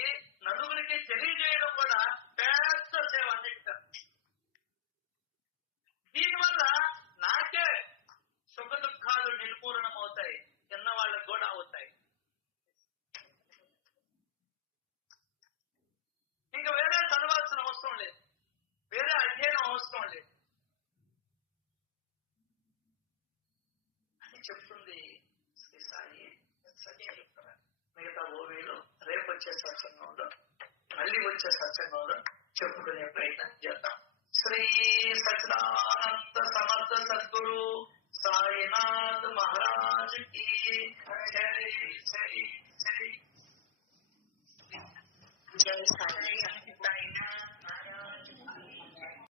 నలుగురికి తెలియజేయడం కూడా పెద్ద సేవ అన్నిటికన్నా. దీనివల్ల నాకే సుఖ దుఃఖాలు నిర్మూలనమవుతాయి, చిన్న వాళ్ళకి కూడా అవుతాయి. ఇంకా వేరే చదవాల్సిన అవసరం లేదు, వేరే అధ్యయనం అవసరం లేదు. చెప్తుంది శ్రీ సాయి సత్యయుక్త. మిగతా ఓవేలు రేపు వచ్చే సత్సంగంలో మళ్ళీ వచ్చే సత్సంగంలో చెప్పుకునే ప్రయత్నం చేద్దాం. శ్రీ సచిదానంద సమర్థ సద్గురు సాయినాథ్ మహారాజ్ కి జై జై జై. జై సాయి.